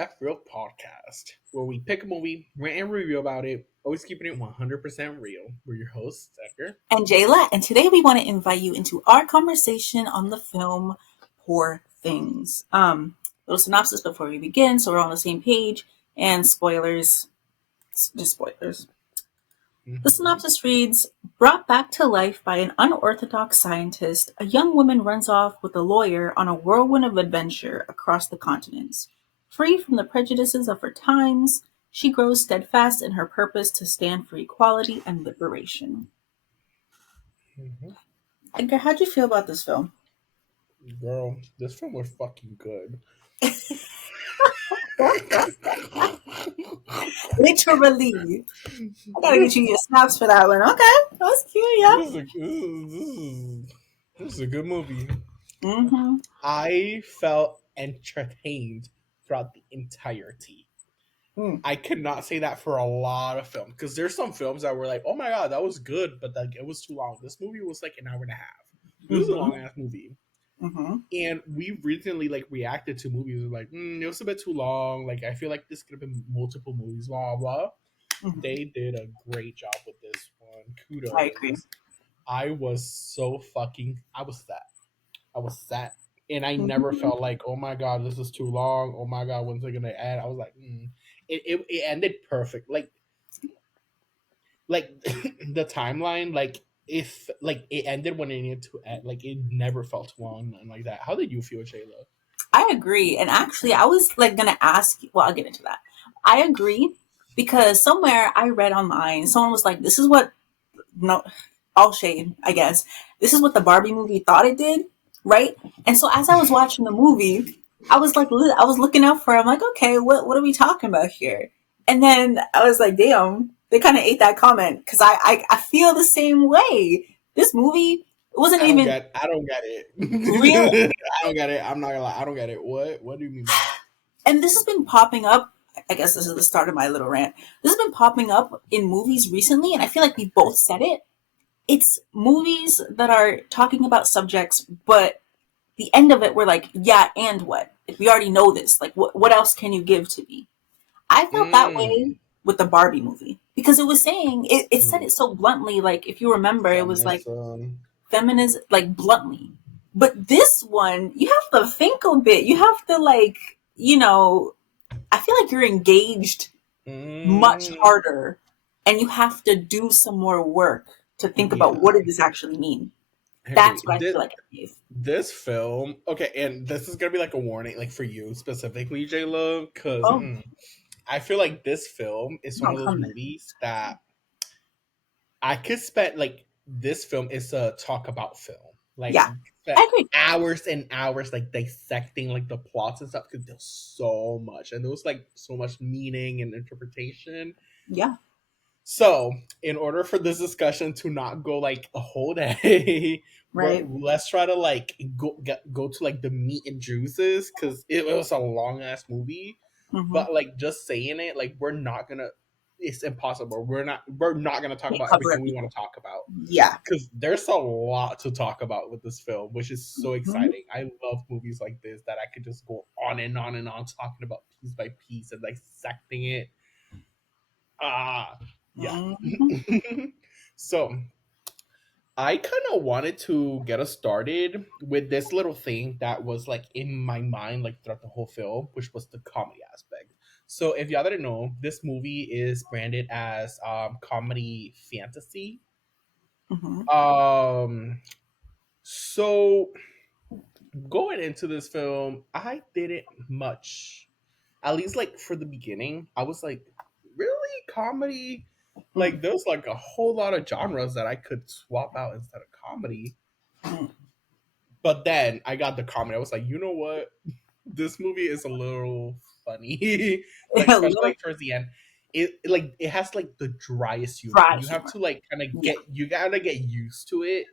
F Real podcast, where we pick a movie, rant and review about it, always keeping it 100% real. We're your hosts, Edgar. And Jayla, and today we want to invite you into our conversation on the film Poor Things. Little synopsis before we begin, so we're on the same page. And spoilers, just spoilers. The synopsis reads, brought back to life by an unorthodox scientist, a young woman runs off with a lawyer on a whirlwind of adventure across the continents. Free from the prejudices of her times, she grows steadfast in her purpose to stand for equality and liberation. Mm-hmm. Edgar, how'd you feel about this film? Girl, this film was fucking good. Literally. I gotta get you your snaps for that one. Okay, that was cute, yeah. This is a good movie. Mm-hmm. I felt entertained throughout the entirety. I could not say that for a lot of films because there's some films that were like, oh my god, that was good, but like it was too long. This movie was like an hour and a half. It was a long ass movie. Mm-hmm. And we recently like reacted to movies like it was a bit too long. Like I feel like this could have been multiple movies. Blah blah. Mm-hmm. They did a great job with this one. Kudos. I agree. I was so fucking. I was set, and I never felt like, oh my god, this is too long. Oh my god, when's it gonna end? I was like, it ended perfect. Like the timeline, like if like it ended when it needed to end, like it never felt too long and like that. How did you feel, Shayla? I agree. And actually, I was like gonna ask you, well, I'll get into that. I agree because somewhere I read online, someone was like, this is what, no, all shade, I guess. This is what the Barbie movie thought it did, right? And so as I was watching the movie, I was like, I was looking out for it. I'm like, okay, what are we talking about here? And then I was like, damn, they kind of ate that comment because I feel the same way. This movie wasn't even I don't get it. real. I don't get it. I'm not gonna lie. I don't get it. What do you mean by that? And this has been popping up. I guess this is the start of my little rant. This has been popping up in movies recently, and I feel like we both said it. It's movies that are talking about subjects, but the end of it, we're like, yeah, and what? Like, we already know this. Like, what else can you give to me? I felt that way with the Barbie movie because it was saying, it said it so bluntly. Like, if you remember, it was like feminism, like bluntly. But this one, you have to think a bit. You have to like, I feel like you're engaged much harder and you have to do some more work to think about what did this actually mean. That's what I feel like it gave. This film, okay, and this is gonna be like a warning, like for you specifically, J Lo, because I feel like this film is one of those movies that I could spend like this film is a talk about film. Like I agree. Hours and hours like dissecting like the plots and stuff because there's so much and there was like so much meaning and interpretation. Yeah. So, in order for this discussion to not go like a whole day, right? Let's try to like go to like the meat and juices because it was a long ass movie. Mm-hmm. But like just saying it, like we're not gonna. It's impossible. We're not gonna talk about everything we want to talk about. Yeah, because there's a lot to talk about with this film, which is so exciting. I love movies like this that I could just go on and on and on talking about piece by piece and dissecting it. Yeah. So I kind of wanted to get us started with this little thing that was like in my mind like throughout the whole film, which was the comedy aspect. So if y'all didn't know, this movie is branded as comedy fantasy. So going into this film, I didn't much, at least like for the beginning, I was like, really comedy? Like there's like a whole lot of genres that I could swap out instead of comedy. But then I got the comedy. I was like, you know what? This movie is a little funny. Like especially like towards the end. It has like the driest humor. You have to like kind of you gotta get used to it.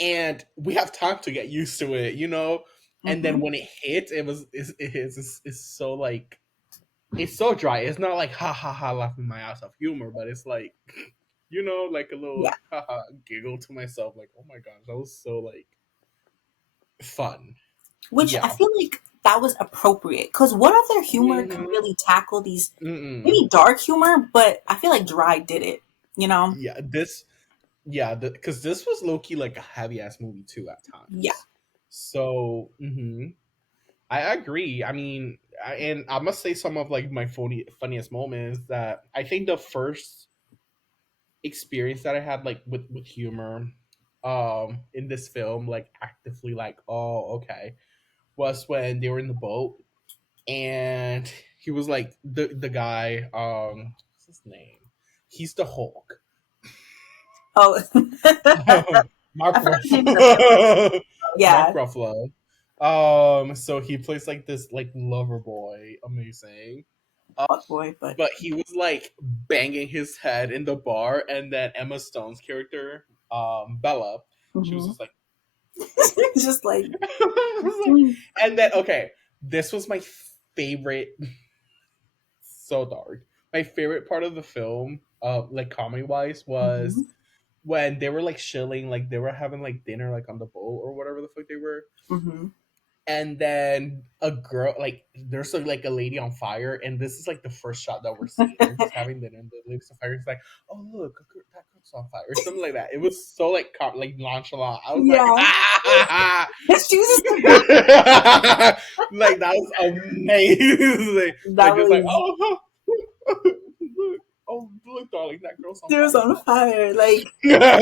And we have time to get used to it, And then when it hits, it's so like it's so dry. It's not like ha ha ha laughing my ass off humor, but it's like like a little ha ha giggle to myself, like, oh my gosh, that was so like fun. Which I feel like that was appropriate. Because what other humor could Mm-hmm. really tackle these, Mm-mm. maybe dark humor, but I feel like Dry did it, you know? Yeah, because this was low key like a heavy ass movie too at Yeah. times. So I agree. I mean, and I must say some of like my funniest moments that I think the first experience that I had like with humor in this film, like actively like, oh, okay, was when they were in the boat and he was like the guy, what's his name? He's the Hulk. Oh, Mark I forgot the name of the villain. Ruffalo. Mark Yeah. Ruffalo. So he plays like this like lover boy, amazing. Fuck boy, but But he was like banging his head in the bar, and then Emma Stone's character, Bella, she was mhm. just like, It's just like, doing. and then okay, this was my favorite. So dark. My favorite part of the film, like comedy wise, was Mhm. when they were like chilling, like they were having like dinner, like on the boat or whatever the fuck they were, Mhm. and then a girl, like there's like a lady on fire, and this is like the first shot that we're seeing. They're just having dinner, and the lady's on fire. It's like, oh look, that girl's on fire, or something like that. It was so like like nonchalant. I was like, Yeah. ah, His shoes is the guy. like that was amazing. That Like just like, was, oh, look, oh look, darling, that girl's on it was fire. on fire. Like, Huh?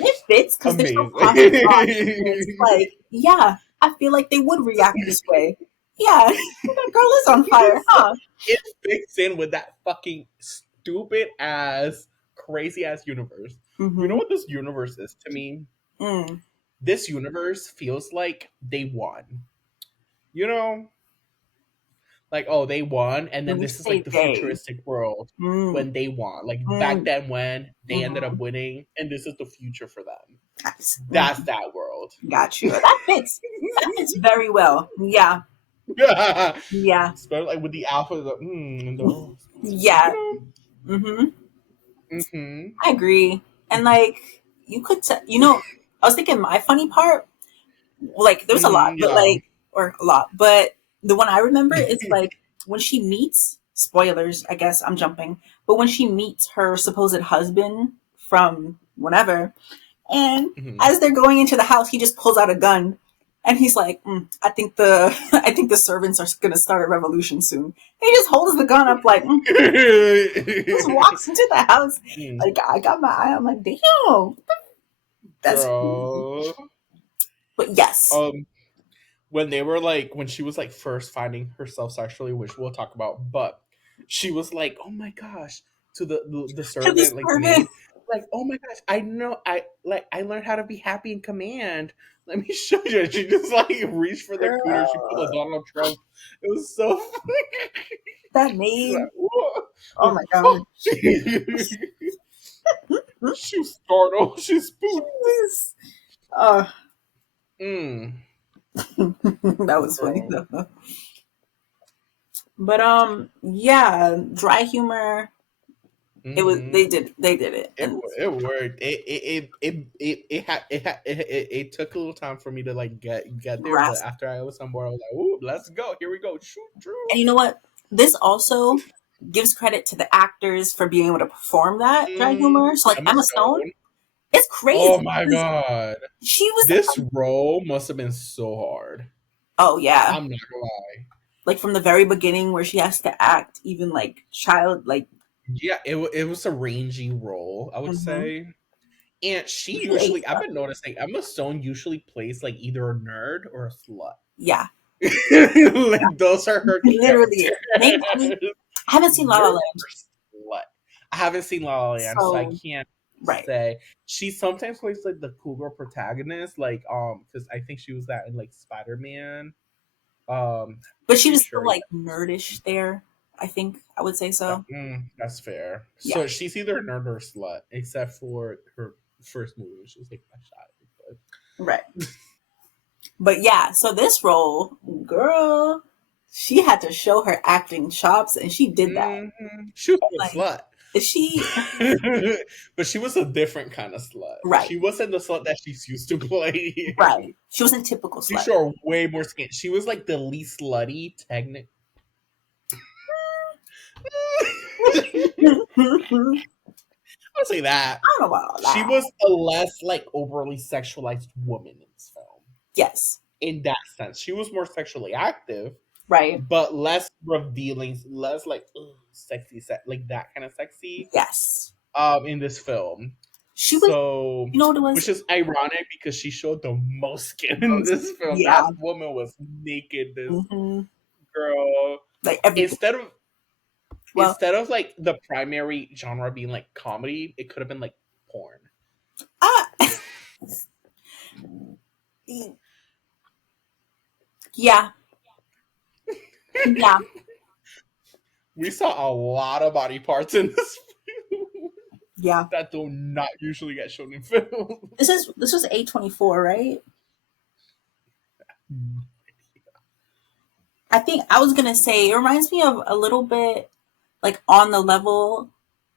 it fits because they're so classic rock. And it's Amazing. like, yeah, I feel like they would react this way. Yeah, that girl is on fire, huh? It fits in with that fucking stupid ass, crazy ass universe. You know Mm-hmm. what this universe is to me? Mm. This universe feels like they won. You know, like oh they won, and then When you this is say like the they, futuristic world mm, when they won. Like back mm, then when they ended up mm-hmm. winning, and this is the future for them. Nice. That's Mm. that world. Got you. That fits. That fits very well. Yeah, yeah, Especially like with the alpha, the you yeah. know. Mm-hmm. Mm-hmm. I agree. And like, you could, you know, I was thinking my funny part, like there was a lot, Mm-hmm. but Yeah. like, or a lot, but the one I remember is like when she meets, spoilers, I guess I'm jumping, but when she meets her supposed husband from whenever, and Mhm. as they're going into the house, he just pulls out a gun, and he's like, I think the I think the servants are gonna start a revolution soon. And he just holds the gun up like, just walks into the house. Mm, Like I got my eye. I'm like, damn, that's crazy. girl. But yes, Um, when they were like, when she was like first finding herself sexually, which we'll talk about, but she was like, "Oh my gosh," to the to the servant, like the servant, maid, like, "Oh my gosh, I know, I learned how to be happy in command. Let me show you." And she just like reached for the cooter. She pulled a girl, Donald Trump. It was so funny. that She's like, maid. "Whoa." Oh my god, She's startled. She's spooked. Jesus. Oh, Mm, that was funny girl. though. But yeah, dry humor. It was Hmm. they did it, It and it worked. It took a little time for me to like get there, but grasp. after I was on board, I was like, "Ooh, let's go! Here we go! Shoot, true." And you know what? This also gives credit to the actors for being able to perform that dry humor. So like Emma Emma Stone, Stone. it's Oh crazy my because god, she was. this role must have been so hard. Oh yeah, I'm not gonna lie. like from the very beginning where she has to act even like child, like Yeah, it was a rangy role, I would mhm. say. And she She ate usually, I've stuff. been noticing, Emma Stone usually plays like either a nerd or a slut. Yeah, Like those are her literally. Name any. characters. I haven't seen La La Nerd Land, or slut. I haven't seen La La Land, so I so can't right. say. She sometimes plays like the cougar protagonist, like because I think she was that in like Spider Man. But she Pretty was still sure. like nerdish there. I think I would say so. That's fair. Yeah, So she's either a nerd or a slut, except for her first movie, which was like a shot. right. But yeah, so this role, girl, she had to show her acting chops, and she did that. She was a Like, slut. She But she was a different kind of slut. right, She wasn't the slut that she's used to right. playing. She wasn't typical She slut. showed way more skin. She was like the least slutty, technically. I I'll say that. don't know about all She that. was a less like overly sexualized woman in this film. Yes, In that sense, she was more sexually active, right. but less revealing, less like sexy, like that kind of sexy. Yes, In this film, she was. so You know what it was? which is ironic because she showed the most skin in this film. Yeah. That woman was naked. This Hmm. girl, Like everything. instead of Well, like the primary genre being like comedy, it could have been like porn. uh, yeah, yeah, We saw a lot of body parts in this film yeah. that do not usually get shown in film. This was A24, right? I think I was gonna say it reminds me of a little bit like on the level.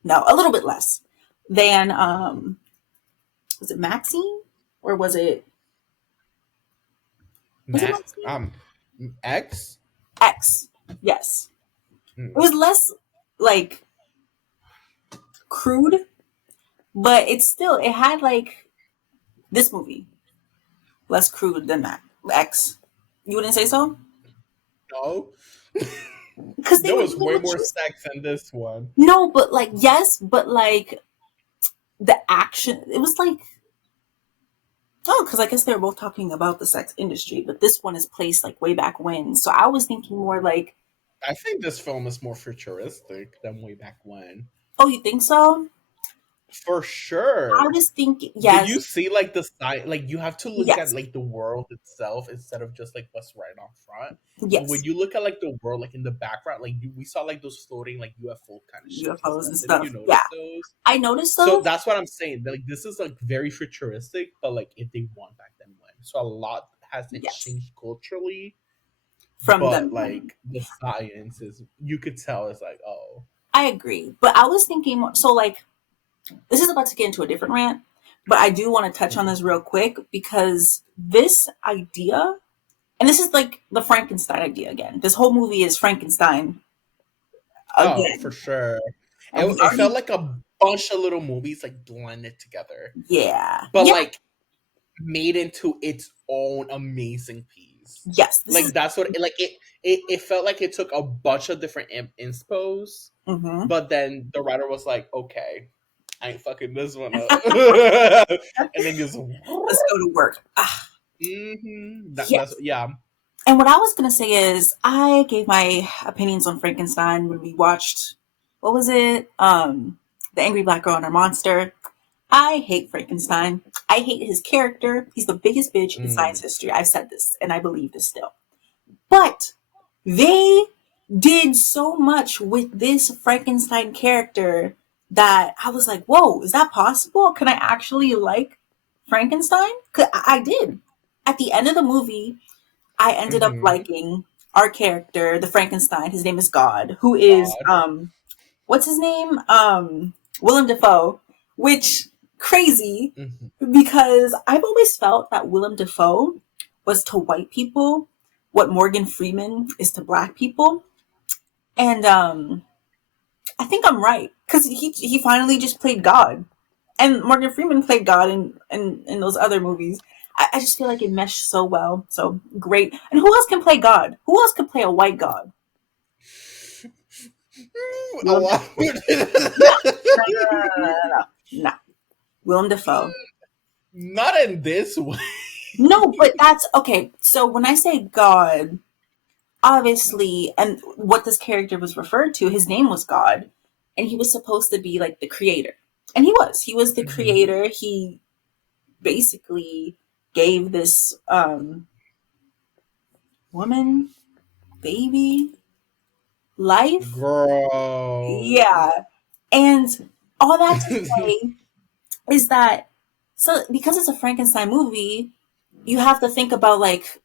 No, a little bit less than was it Maxine or was it Matt, Maxine? X. X. Yes, it Mm. was less like crude, but it had like this movie less crude than that X. You wouldn't say so? No, Because they there were was doing way what more you sex in this one. no, but like yes, but like the action. It was like oh, because I guess they were both talking about the sex industry, but this one is placed like way back when. So I was thinking more like, I think this film is more futuristic than way back when. oh, you think so? For I sure. was thinking Did yes, you see like the side? Like you have to look at yes, like the world itself instead of just like what's right on front. And when yes. you look at like the world, like in the background, like we saw like those floating like UFO kind of ships and UFOs stuff. and Didn't you stuff. Yeah, notice those? I noticed So those. that's what I'm saying. Like this is like very futuristic, but like if they want back then when. So a lot hasn't Yes, changed culturally, from but them then. like the science is you could tell it's like, oh. I agree, but I was thinking more. So like this is about to get into a different rant, but I do want to touch on Mhm. this real quick because this idea, and this is like the Frankenstein idea again. This whole movie is Frankenstein Oh, for again, sure. and we It felt already like a bunch of little movies like blended together, yeah, but yeah, like made into its own amazing piece. yes. This is Like that's what it felt like it took a bunch of different inspos, hmm but then the writer was like, okay, I ain't fucking this one up. And then just let's go to work. Ah, that's yes. yeah. And what I was gonna say is, I gave my opinions on Frankenstein when we watched what was it? The Angry Black Girl and Her Monster. I hate Frankenstein. I hate his character. He's the biggest bitch in Mm, science history. I've said this, and I believe this still. But they did so much with this Frankenstein character that I was like, whoa, is that possible? Can I actually like Frankenstein? 'Cause I did. At the end of the movie, I ended up hmm. liking our character, the Frankenstein. His name is God, who is God. what's his name? Willem Dafoe, which crazy Hmm. because I've always felt that Willem Dafoe was to white people what Morgan Freeman is to black people. And I think I'm right because he finally just played God, and Morgan Freeman played God in those other movies. I just feel like it meshed so well, so great. And who else can play God? Who else can play a white God? A Willem lot. Dafoe. No, no, no, no, no, no. Willem Dafoe. Not in this way. No, but that's okay. So when I say God, obviously, and what this character was referred to, his name was God, and he was supposed to be like the creator. And he was. He was the Hmm. creator. He basically gave this woman, baby, life. Girl. Yeah. And all that to say is that so because it's a Frankenstein movie, you have to think about like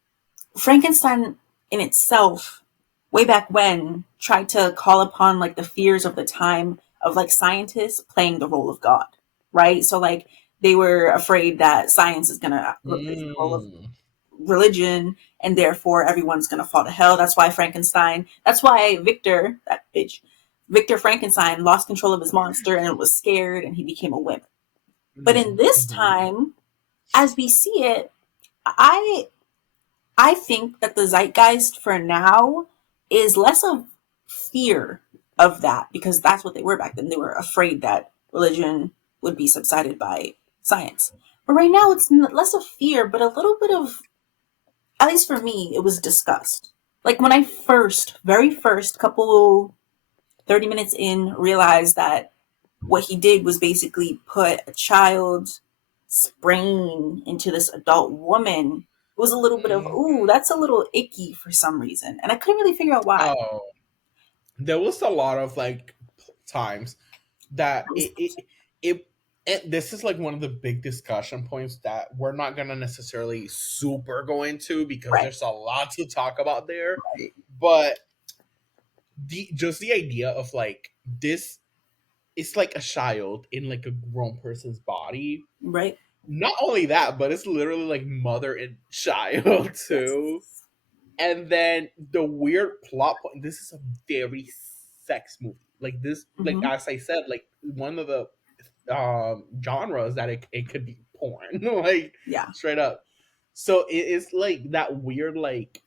Frankenstein in itself, way back when, tried to call upon like the fears of the time of like scientists playing the role of God, right? So like they were afraid that science is gonna replace the role of Mm. religion, and therefore everyone's gonna fall to hell. That's why Frankenstein. That's why Victor, that bitch, Victor Frankenstein, lost control of his monster and was scared, and he became a wimp. But in Mm. this Mhm. time, as we see it, I I think that the zeitgeist for now is less of fear of that, because that's what they were back then. They were afraid that religion would be subsided by science. But right now, it's less of fear, but a little bit of, at least for me, it was disgust. Like when I first, very first couple 30 minutes in, realized that what he did was basically put a child's brain into this adult woman. It was a little bit of, ooh, Mhm. that's a little icky for some reason. And I couldn't really figure out why. Oh, there was a lot of like times that I was, it this is like one of the big discussion points that we're not gonna necessarily super go into because right, there's a lot to talk about there. right, But the just the idea of like this, it's like a child in like a grown person's body. right. Not only that, but it's literally like mother and child too. Yes. And then the weird plot point. This is a very sex movie. Like this, like Mm-hmm. as I said, like one of the genres that it could be porn, like Yeah. straight up. So it is like that weird like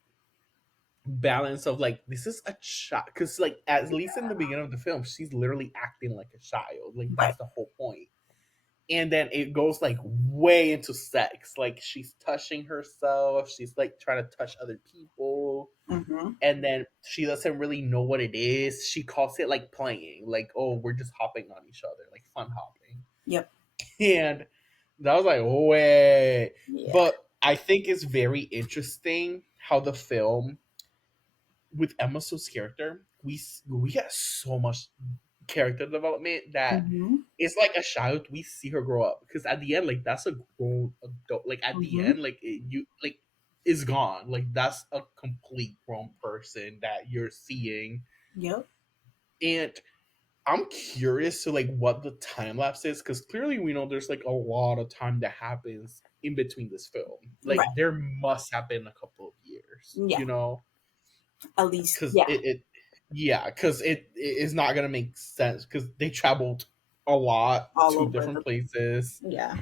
balance of like this is a child, because like at least in the beginning of the film she's literally acting like a child, like Right. that's the whole point. And then it goes like way into sex, like she's touching herself, she's like trying to touch other people, Mm-hmm. and then she doesn't really know what it is. She calls it like playing, like, oh, we're just hopping on each other, like fun hopping. Yep. And that was like, way. Yeah. But I think it's very interesting how the film, with Emma Stone's character, we get so much character development that Mm-hmm. it's like a child. We see her grow up because at the end, like that's a grown adult. Like at the Mm-hmm. end, like you like is gone. Like that's a complete grown person that you're seeing. Yep. And I'm curious to like what the time lapse is, because clearly we know there's like a lot of time that happens in between this film. Like Right. there must have been a couple of years, Yeah. you know, At least, because yeah. it yeah, because it is not gonna make sense because they traveled a lot All to over the, different places, yeah.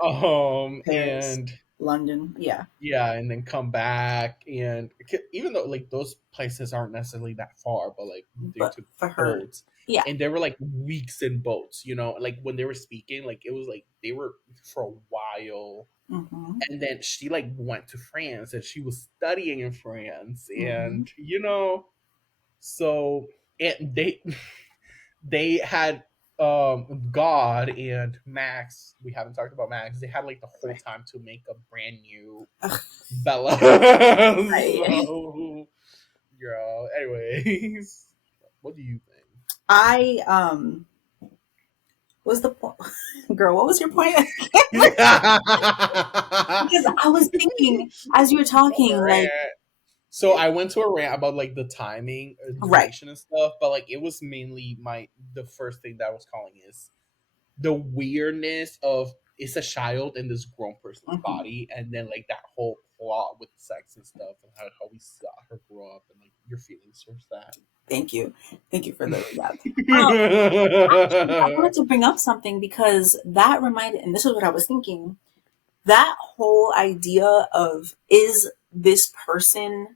Paris, and London. Yeah. yeah, and then come back, and even though like those places aren't necessarily that far, but like they But took for her, boats, yeah. and they were like weeks in boats, like when they were speaking, like it was like they were for a while. Mm-hmm. And then she like went to France and she was studying in France, Mm-hmm. and so and they had God and Max. We haven't talked about Max. They had like the whole Right. time to make a brand new Ugh, Bella. right. So, girl. Anyways, what do you think? I was the point, girl? What was your point? Because I was thinking as you were talking, like, Rant. So I went to a rant about like the timing, right. duration, and stuff, but like it was mainly the first thing that I was calling is the weirdness of it's a child in this grown person's Mm-hmm. body, and then like that whole plot with sex and stuff, and how we saw her grow up, and like your feelings towards that. Thank you for the, yeah. Um, Actually, I wanted to bring up something because that reminded, and this is what I was thinking. That whole idea of, is this person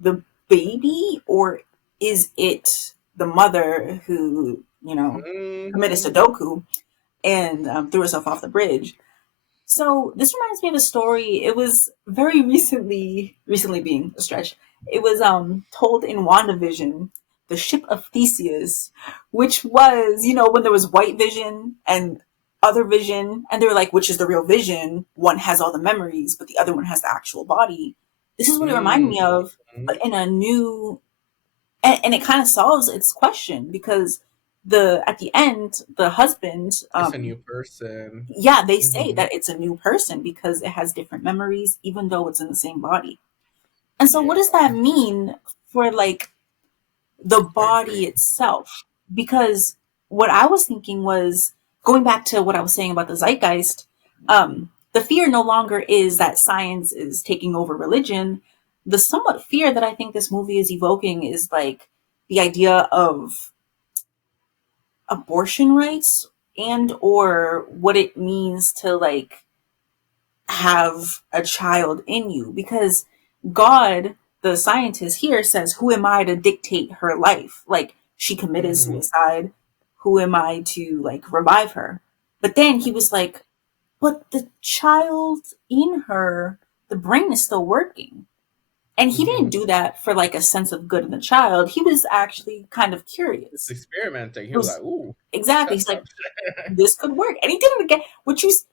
the baby, or is it the mother who, committed Mhm. Sudoku and threw herself off the bridge? So this reminds me of a story. It was very recently being a stretch. It was told in WandaVision, the ship of Theseus, which was, when there was white vision and other vision, and they were like, which is the real vision? One has all the memories, but the other one has the actual body. This is what it reminded me Mhm. of, but in a new, and it kind of solves its question, because the at the end, the husband, It's a new person. yeah, they say Hmm. that it's a new person because it has different memories, even though it's in the same body. And so, what does Yeah, that mean for like the it's very body strange. itself? Because what I was thinking was going back to what I was saying about the zeitgeist. The fear no longer is that science is taking over religion. The somewhat fear that I think this movie is evoking is like the idea of abortion rights and or what it means to like have a child in you, because God, the scientist here, says, who am I to dictate her life? Like, she committed Hmm. suicide. Who am I to like revive her? But then he was like, but the child in her, the brain is still working. And he didn't Hmm. do that for like a sense of good in the child. He was actually kind of curious. Experimenting. He It was like, was "Ooh, exactly. test He's like, some." this could work, and he did it again. Which was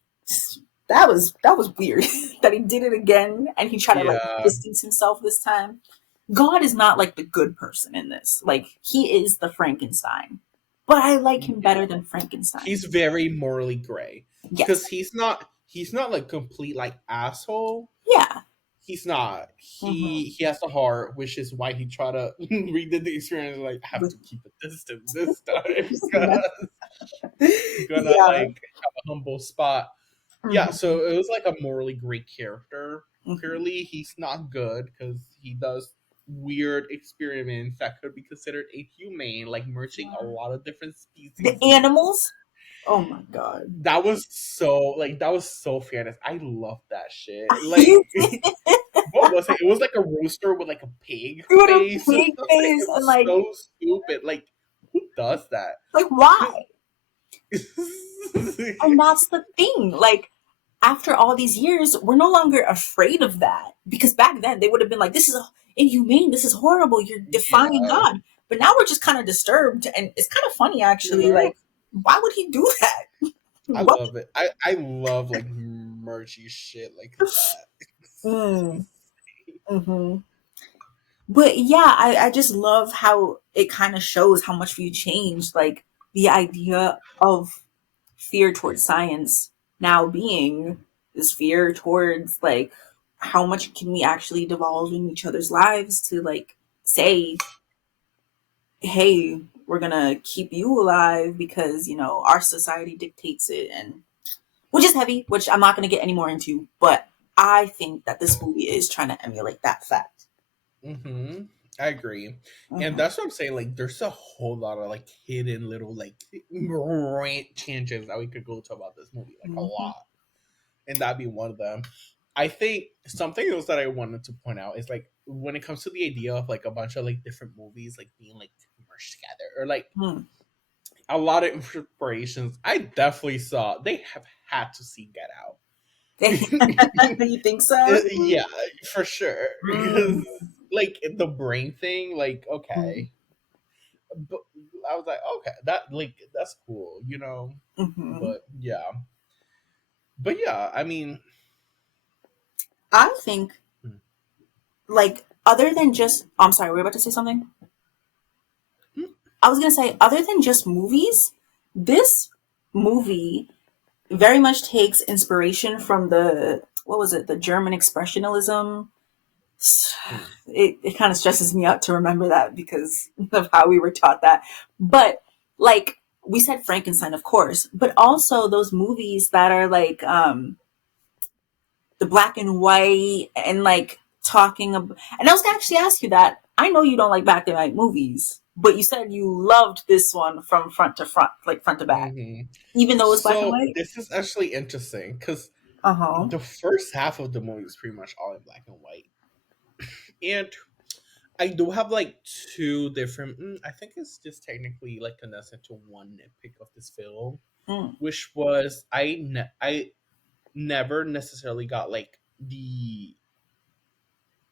that was weird that he did it again, and he tried to like Yeah. distance himself this time. God is not like the good person in this. Like he is the Frankenstein, but I like him Yeah. better than Frankenstein. He's very morally gray Yes, because he's not like complete like asshole. yeah, He's not. mm-hmm. He has a heart, which is why he tried to redid the experience. Like, I have With to keep a distance this time yeah, because I'm gonna yeah, like have a humble spot. Yeah, mm-hmm. so it was like a morally great character. Mm-hmm. Clearly, he's not good because he does weird experiments that could be considered inhumane, like merging a Yeah. lot of different The species. animals. Oh my god. That was so fairness. I love that shit. Like, what was it? It was like a rooster with like a pig What a face or big something. face It and was like so stupid. Like, who does that? why? 'Cause- And that's the thing. Like after all these years, we're no longer afraid of that. Because back then they would have been like, this is inhumane, this is horrible, you're defying yeah, God. But now we're just kind of disturbed. And it's kind of funny, you actually. know. Like, why would he do that? I What? love it. I love like mergy shit like that. Mm, hmm. But yeah, I just love how it kind of shows how much we changed. Like, the idea of fear towards science now being this fear towards like how much can we actually devolve in each other's lives to like say, hey, we're gonna keep you alive because our society dictates it, and which is heavy, which I'm not gonna get any more into, but I think that this movie is trying to emulate that fact. Hmm. I agree, and Hmm. that's what I'm saying. Like, there's a whole lot of like hidden little like rant tangents that we could go to about this movie, like a Hmm. lot, and that'd be one of them. I think something else that I wanted to point out is like when it comes to the idea of like a bunch of like different movies like being like merged together or like Hmm. a lot of inspirations. I definitely saw they have had to see Get Out. You think so? Yeah, for sure. Because Mm. like the brain thing, like Mm. okay, but I was like, okay, that like that's cool, you know. Hmm. But yeah, I mean, I think, hmm. like, other than just, I'm sorry, were you about to say something? I was gonna say, other than just movies, this movie very much takes inspiration from the, what was it, the German expressionism. Hmm. It kind of stresses me out to remember that because of how we were taught that. But like we said, Frankenstein, of course, but also those movies that are like the black and white and like talking about. And I was gonna actually ask you that. I know you don't like black and white movies, but you said you loved this one from front to front, like front to back, Hmm. even though it was black and So white. this is actually interesting because Uh huh. the first half of the movie is pretty much all in black and white, and I do have like two different. I think it's just technically like condensed into one nitpick of this film, Mm, which was I never necessarily got like the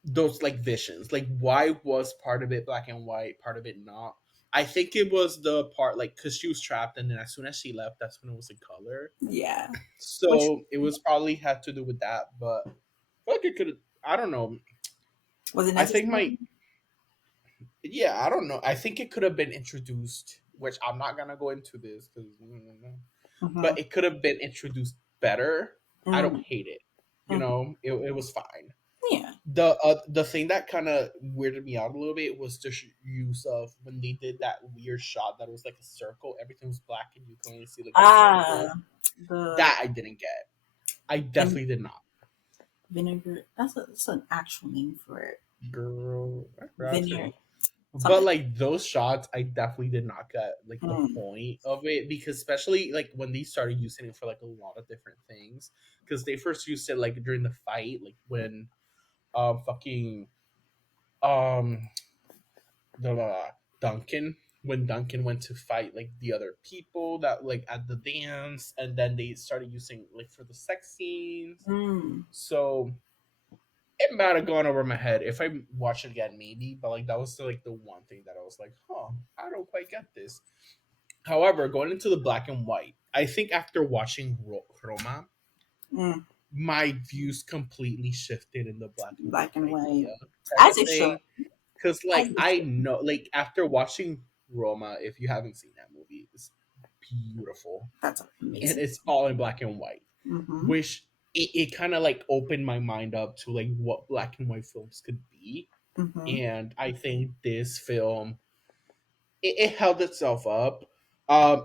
those like visions. Like, why was part of it black and white, part of it not? I think it was the part like because she was trapped, and then as soon as she left, that's when it was in color. yeah. Which So it was probably had to do with that, but I feel like it could. I don't know. was it I think necessary? my Yeah, I don't know. I think it could have been introduced, which I'm not gonna go into this because, Mm-hmm. but it could have been introduced better. I don't Mm, hate it. mm-hmm. It was fine. Yeah. The thing that kind of weirded me out a little bit was the use of when they did that weird shot that was like a circle. Everything was black and you can only see like the Ah, circle. the That I didn't get. I vin- definitely did not. vinegar. That's an actual name for it. Girl, I forgot Vinegar too. But something. like those shots, I definitely did not get like the Mm. point of it because especially like when they started using it for like a lot of different things. Because they first used it like during the fight, like when fucking um the Duncan when Duncan went to fight like the other people that like at the dance, and then they started using like for the sex scenes. Mm. So it might have gone over my head if I watch it again, maybe. But like that was like the one thing that I was like, huh, I don't quite get this. However, going into the black and white, I think after watching Roma, Mm. my views completely shifted in the black and white Black and white, idea type as of it should. thing. Because As like it I should. know, like after watching Roma, if you haven't seen that movie, it's beautiful That's and amazing. it's all in black and white, Mm-hmm. which it kind of like opened my mind up to like what black and white films could be. Mm-hmm. And I think this film it held itself up.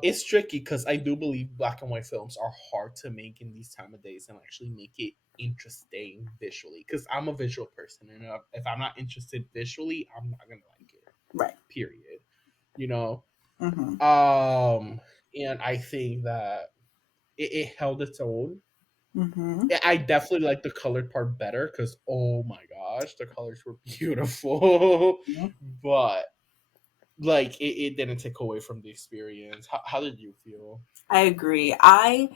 It's tricky because I do believe black and white films are hard to make in these time of days and actually make it interesting visually. Because I'm a visual person, and if I'm not interested visually, I'm not gonna like it. Right. Period. You know. Mm-hmm. And I think that it held its own. Mm-hmm. I definitely like the colored part better because oh my gosh, the colors were beautiful. But like it didn't take away from the experience. How did you feel? I agree. I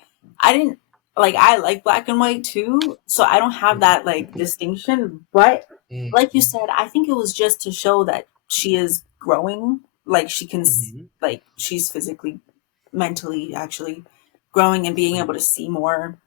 didn't like I like black and white too, so I don't have Mhm. that like distinction. But like you Mhm. said, I think it was just to show that she is growing. Like Mhm. like she's physically, mentally, actually growing and being able to see more.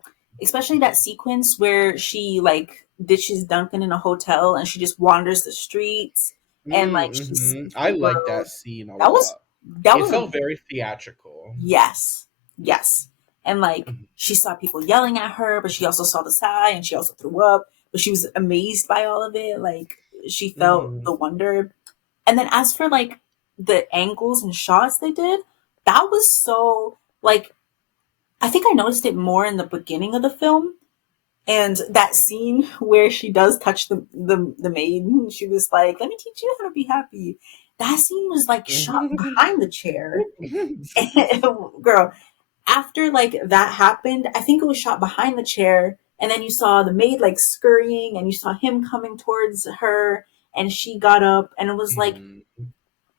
Especially that sequence where she like ditches Duncan in a hotel and she just wanders the streets and like she Mhm. sees I the like that world. scene a That was lot. that It was a felt very theatrical. Yes. Yes. And like Mhm. she saw people yelling at her, but she also saw the sigh and she also threw up. But she was amazed by all of it. Like she felt Mhm. the wonder. And then as for like the angles and shots they did, that was so like I think I noticed it more in the beginning of the film. And that scene where she does touch the maid, she was like, "Let me teach you how to be happy." That scene was like shot behind the chair. Girl, after like that happened, I think it was shot behind the chair, and then you saw the maid like scurrying, and you saw him coming towards her, and she got up, and it was like Mhm.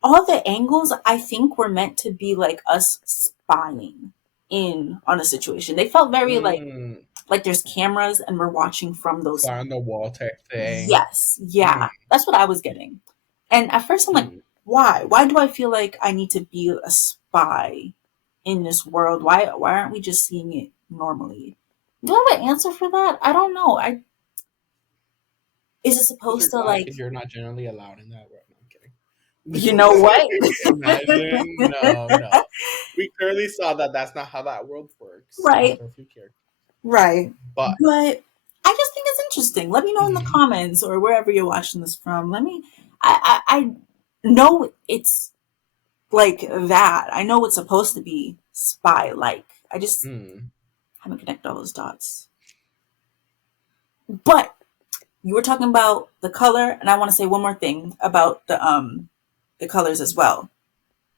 all the angles I think were meant to be like us spying in on a situation. They felt very Mm. like there's cameras and we're watching from those. Fly on the wall type thing. Yes, yeah, Mm. that's what I was getting. And at first I'm like, Mm. why? Why do I feel like I need to be a spy in this world? Why aren't we just seeing it normally? Do I have an answer for that? I don't know. I Is it Because supposed to like you're not generally allowed in that world. No, I'm you know what? kidding. Imagine. No, no. We clearly saw that that's not how that world works Right, after a few characters. right. But But I just think it's interesting. Let me know in the mhm, comments or wherever you're watching this from. Let me I know it's like that. I know it's supposed to be spy like. I just mm, haven't connected all those dots. But you were talking about the color, and I want to say one more thing about the colors as well.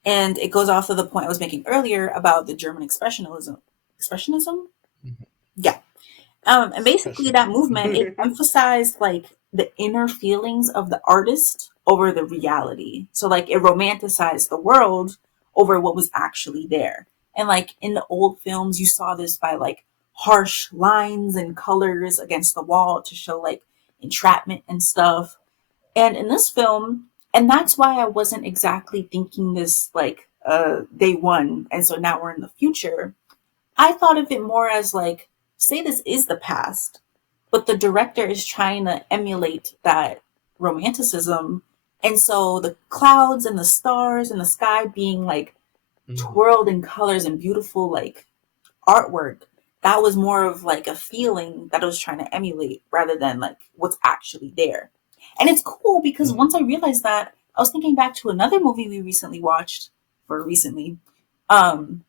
And it goes off of the point I was making earlier about the German expressionism. Expressionism? mhm. Yeah. And basically that Special. movement, it emphasized like the inner feelings of the artist over the reality. So like it romanticized the world over what was actually there. And like in the old films, you saw this by like harsh lines and colors against the wall to show like entrapment and stuff. And in this film, and that's why I wasn't exactly thinking this like day one. And so now we're in the future. I thought of it more as like, say this is the past, but the director is trying to emulate that romanticism. And so the clouds and the stars and the sky being like Mhm, twirled in colors and beautiful like artwork, that was more of like a feeling that I was trying to emulate rather than like what's actually there. And it's cool because Mm, once I realized that, I was thinking back to another movie we recently watched, or recently, um,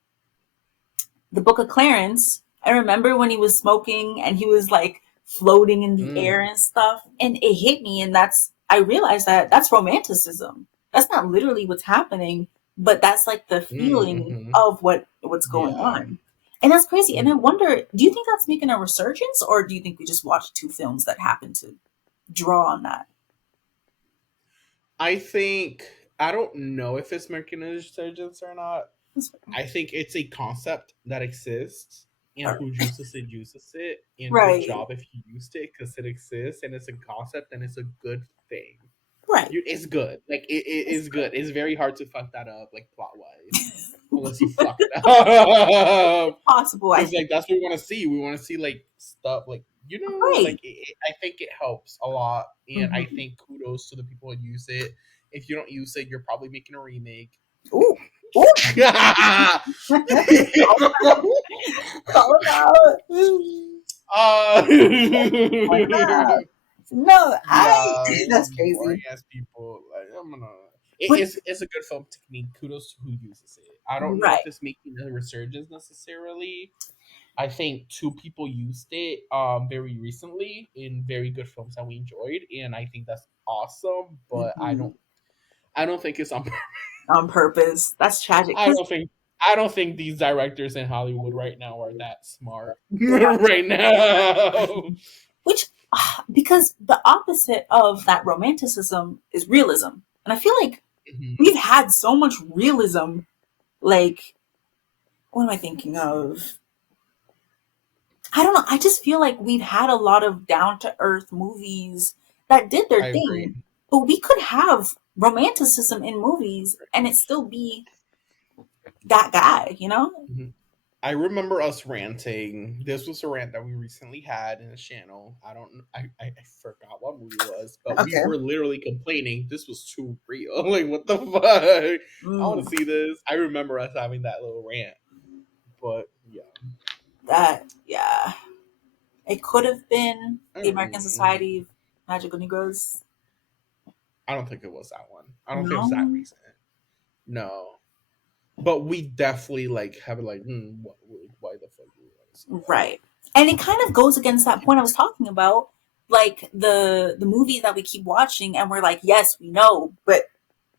the Book of Clarence. I remember when he was smoking and he was like floating in the air mm, and stuff, and it hit me, and I realized that that's romanticism. That's not literally what's happening, but that's like the feeling mm-hmm. of what's going Yeah. on. And that's crazy. And I Mm. wonder, do you think that's making a resurgence, or do you think we just watched two films that happen to draw on that? I think I don't know if it's making a resurgence or not. I think it's a concept that exists, and who uses it, and good Right, job if you used it because it exists and it's a concept and it's a good thing. right. It's good. Like it It's is good. good. It's very hard to fuck that up, like plot wise, unless you fuck it up. Possible, I Because think. like that's what we want to see. We want to see like stuff like like Right. I think it helps a lot, and I Mm-hmm. think kudos to the people who use it. If you don't use it, you're probably making a remake. Ooh, ooh. Call it out. uh, Call it out. No, yeah, that's boring crazy. ass people. Like, I'm gonna. But It's a good film technique. Kudos to who uses it. I don't know if right. it's making a resurgence necessarily. I think two people used it very recently in very good films that we enjoyed, and I think that's awesome. But Mhm. I don't think it's on. On purpose. That's tragic. I Because don't think I don't think these directors in Hollywood right now are that smart right now. which because the opposite of that romanticism is realism. And I feel like Mhm. we've had so much realism. Like, what am I thinking of? I don't know. I just feel like we've had a lot of down to earth movies that did their I agree. thing. But we could have romanticism in movies and it still be that guy, you know? Mhm. I remember us ranting. This was a rant that we recently had in the channel. I don't. I forgot what movie it was, but we Okay. were literally complaining this was too real. Like what the fuck? I want Mm, to see this. I remember us having that little rant, but yeah, that, yeah. It could have been the American Mm, Society of Magical Negroes. I don't think it was that one. I don't think it was that No. recent. No, but we definitely like have it like, why the fuck do we want to see that? Right. And it kind of goes against that point I was talking about. Like the movies that we keep watching and we're like, yes, we know, but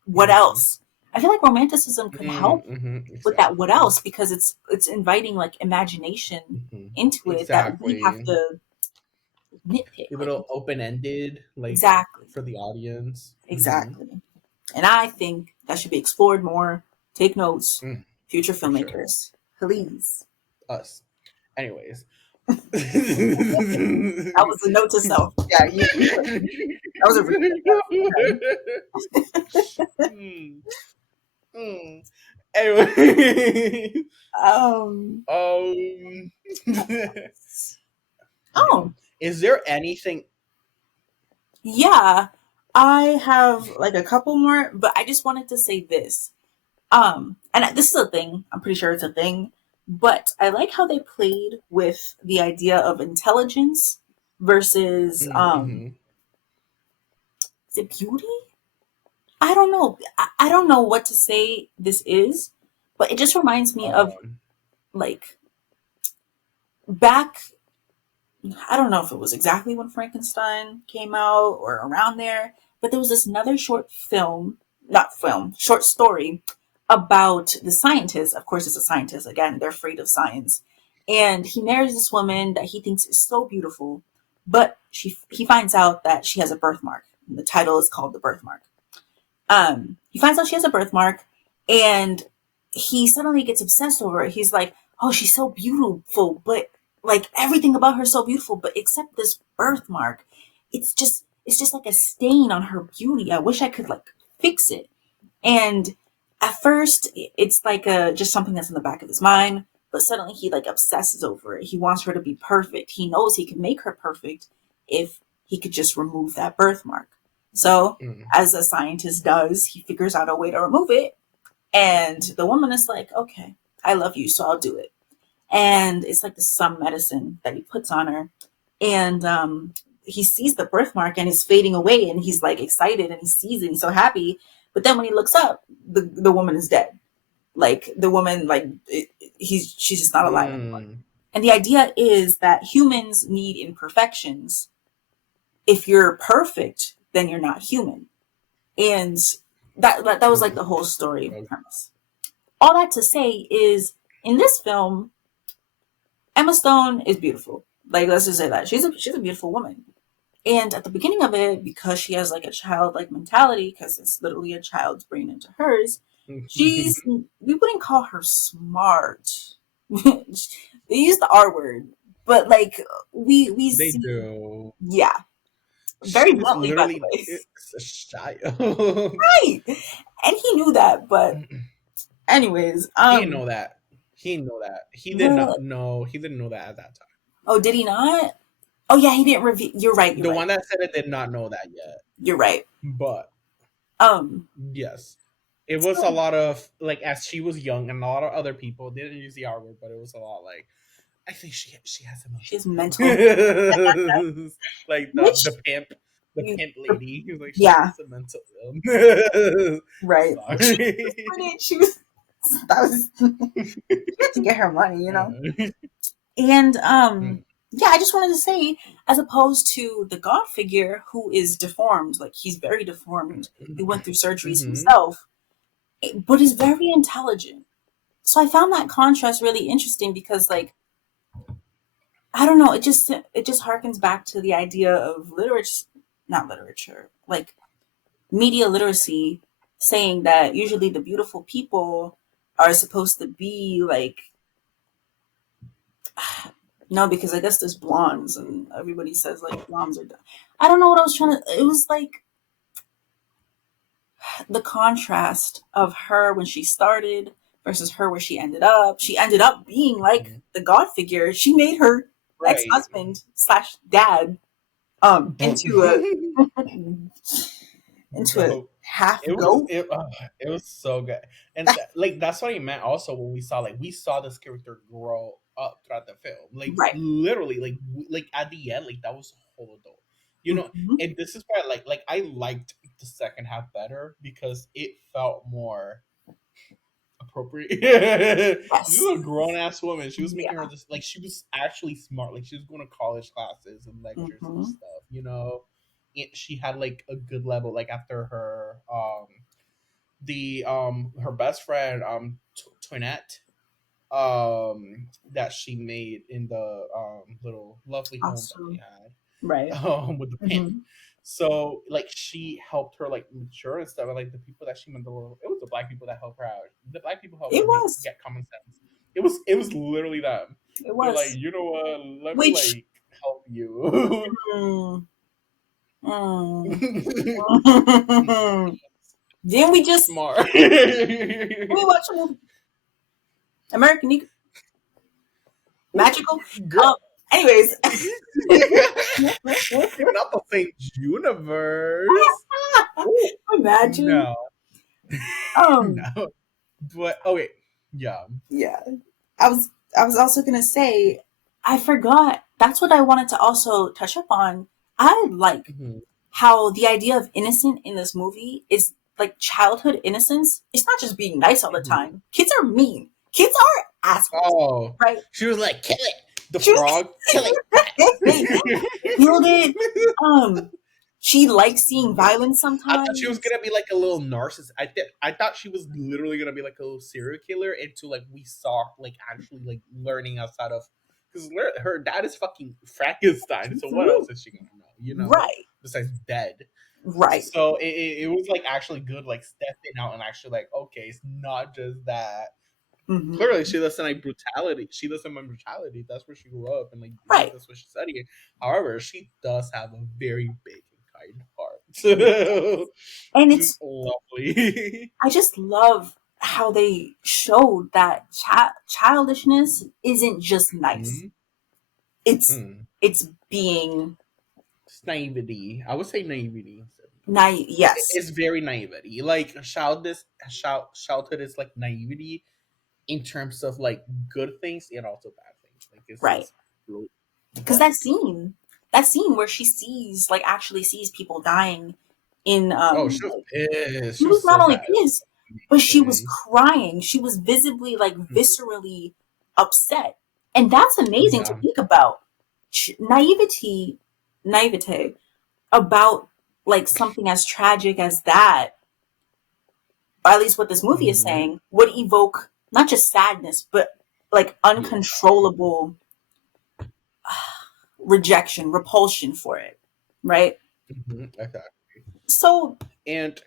what Mm-hmm. else? I feel like romanticism can help Mm-hmm. with that what Exactly. else because it's inviting like imagination Hmm. into it that we have Exactly. to nitpick. Leave it Like open ended, like exactly. for the audience. Hmm. Exactly. And I think that should be explored more. Take notes, Mm, future for sure. filmmakers. Please. Us. Anyways. That was a note to self. Yeah, you listen. That was a real Mm, mm. Anyway. um um yeah. oh Is there anything yeah. I have like a couple more, but I just wanted to say this. And this is a thing, I'm pretty sure it's a thing, but I like how they played with the idea of intelligence versus mm-hmm. is it beauty? I don't know. I don't know what to say this is, but it just reminds me of um like back I don't know if it was exactly when Frankenstein came out or around there, but there was this another short film, not film, short story about the scientist. Of course, it's a scientist. Again, they're afraid of science. And he marries this woman that he thinks is so beautiful, but he finds out that she has a birthmark. And the title is called The Birthmark. He finds out she has a birthmark and he suddenly gets obsessed over it. He's like, oh, she's so beautiful, but like everything about her is so beautiful, but except this birthmark. It's just like a stain on her beauty. I wish I could like fix it. And at first it's like just something that's in the back of his mind, but suddenly he like obsesses over it. He wants her to be perfect. He knows he can make her perfect if he could just remove that birthmark. So mm, as a scientist does, he figures out a way to remove it. And the woman is like, okay, I love you, so I'll do it. and it's like some medicine that he puts on her, and he sees the birthmark and it's fading away, and he's like excited and he sees it, and he's so happy. But then when he looks up, the woman is dead. Like the woman, like she's just not alive anymore. Mm. And the idea is that humans need imperfections. If you're perfect, then you're not human. And that was like the whole story Okay. premise. All that to say is, in this film, Emma Stone is beautiful. Like, let's just say that she's a beautiful woman. And at the beginning of it, because she has like a childlike mentality, because it's literally a child's brain into hers, she's we wouldn't call her smart. They use the R word, but like we They see, do. yeah, very She was bluntly, by the literally way. it's a child. Right. And he knew that, but anyways, He didn't know that. He didn't know that. He did not well, know. He didn't know that at that time. oh, did he not? Oh yeah, he didn't reveal. You're right. You're The right. one that said it did not know that yet. You're right. But Um. yes, it was a So lot of like as she was young, and a lot of other people didn't use the R word, but it was a lot like I think she has a she has mental mental, illness. Like which the you, pimp lady. He was like she yeah, has a mental illness. right. Which was Sorry. funny. She was that was she had to get her money, you know. Uh, And yeah, I just wanted to say, as opposed to the God figure who is deformed, like he's very deformed. He went through surgeries mhm. himself, but is very intelligent. So I found that contrast really interesting because, like, I don't know, it just harkens back to the idea of literature, not literature, like media literacy, saying that usually the beautiful people are supposed to be like, no, because I guess there's blondes and everybody says like blondes are. I don't know what I was trying to. It was like the contrast of her when she started versus her where she ended up. She ended up being like the god figure. She made her ex Right. husband slash dad into a into a Goat. half goat. It was so good, and like that's what he meant. Also, when we saw this character grow up throughout the film, like Right. literally, like at the end, like that was a whole adult, you know. Mm-hmm. And this is why, like I liked the second half better because it felt more appropriate. She Yes. was a grown ass woman. She was making her Yeah. this like she was actually smart. Like she was going to college classes and lectures and Mm-hmm. stuff. You know, she had like a good level. Like after her the her best friend Toinette that she made in the little lovely home that they Also, had right. with the pimp. Mm-hmm. So like she helped her like mature and stuff. And, like the people that she met, it was the black people that helped her out. The black people helped It her make was. get common sense. It was literally them. It They're like, was. you know what? Let me Which. like help you. Mm, mm, didn't we just Smart. didn't we watch a movie American Eagle? Magical? Girl. Um. Anyways, Even not the same universe. Ooh, imagine. no. Um. No. But oh wait. Yeah. Yeah. I was also gonna say I forgot. That's what I wanted to also touch up on. I like Mhm. how the idea of innocent in this movie is like childhood innocence. It's not just being nice all the Mhm. time. Kids are mean. Kids are assholes, Oh, right? she was like, kill it. The She frog, kill it. killed it. Um, she likes seeing violence I thought she was sometimes. gonna be like a little narcissist. I thought she was literally gonna be like a little serial killer until like we saw like actually like learning outside of because her dad is fucking Frankenstein. So what else is she gonna know? You know, Right, besides dead. right. So it was like actually good, like stepping out and actually like okay, it's not just that. Clearly, Hmm. she doesn't like brutality. She doesn't like brutality. That's where she grew up, and like Right. that's what she studied. However, she does have a very big and kind heart. Yes. And She's it's lovely. I just love how they showed that childishness isn't just nice. Mhm. It's Mm. it's being It's naivety. I would say naivety instead. naive. Yes. It's very naivety. Like childhood is like naivety in terms of like good things and also bad things. Like it's Right. just really Because fun. that scene where she sees, like, actually sees people dying in, Oh, she was like, pissed. she She was was not so only sad. It was pissed, but she was amazing. crying. She was visibly, like, Mhm. viscerally upset. And that's amazing to Yeah. think about. Naivete about, like, something as tragic as that, or at least what this movie is Hmm. saying, would evoke not just sadness, but like Yeah. uncontrollable rejection, repulsion for it, right? Exactly. So And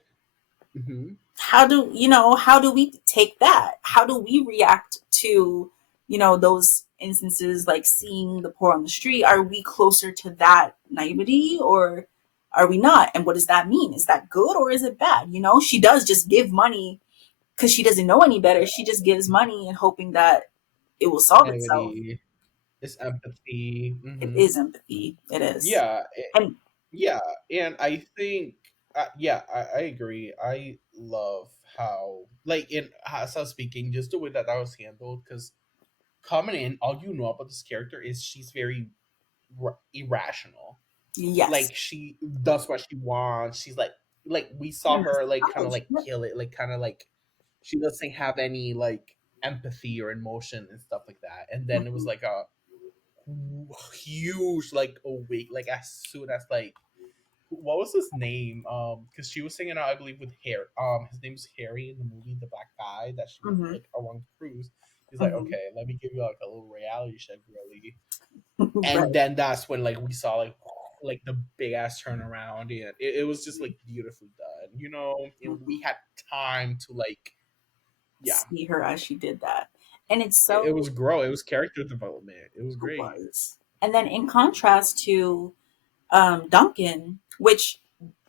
mhm. how do we take that? How do we react to, those instances, like seeing the poor on the street? Are we closer to that naivety, or are we not? And what does that mean? Is that good or is it bad? She does just give money because she doesn't know any better. She just gives money and hoping that it will solve itself. Naivety, it's empathy. It Hmm. is empathy. It is. Yeah. And Yeah. And I think, yeah, I agree. I love how, like, in as I was speaking, just the way that that was handled, because coming in, all you know about this character is she's very irrational. yes. Like she does what she wants. She's like we saw And her like kind of college. like Yep. kill it, like kind of like she doesn't have any like empathy or emotion and stuff like that. And then it was Mhm. like a huge like awake, like as soon as like what was his name? Because she was singing out, I believe, with Harry. His name's Harry in the movie, the black guy that she met Mhm. like along the cruise. He's like, Mhm. okay, let me give you like a little reality check, really. And Right. then that's when like we saw like the big ass turnaround, and it was just like beautifully done, and we Mhm. had time to like, yeah, See her as she did that, and it's it so was grow, it was character development, it was it great. was. And then in contrast to Duncan, which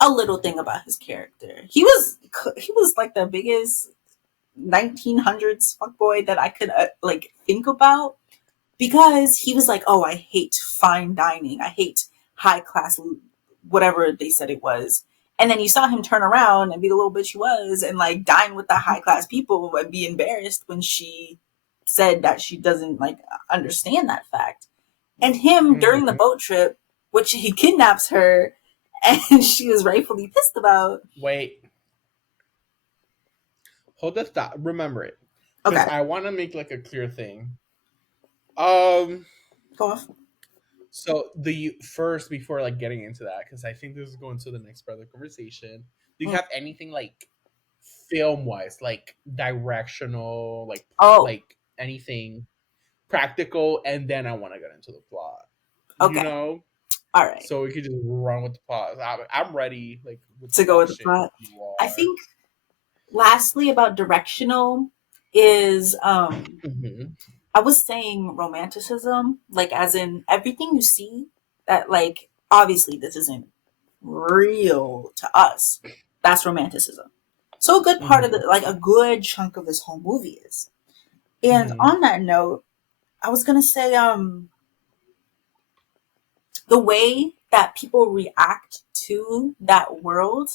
a little thing about his character, he was like the biggest 1900s fuckboy that I could like think about, because he was like, "Oh, I hate fine dining. I hate high class, whatever they said it was." And then you saw him turn around and be the little bitch he was, and like dine with the high class people and be embarrassed when she said that she doesn't like understand that fact. And him during the Hmm. boat trip, which he kidnaps her, and she was rightfully pissed about. Wait, hold that thought, remember it, because Okay, I want to make like a clear thing. um go off. so the first, before like getting into that, because I think this is going to the next part of the conversation, do you Mm. have anything like film wise, like directional, Oh, like anything practical, and then I want to get into the plot. You okay, know, all right. so we could just run with the plot. I'm ready, like with the To go plot with the shit. If plot, you I are. think lastly about directional is Hmm. I was saying romanticism, like as in everything you see that, like, obviously this isn't real to us. That's romanticism. So a good part of Hmm. the, like a good chunk of this whole movie is. And Hmm. on that note, I was gonna say the way that people react to that world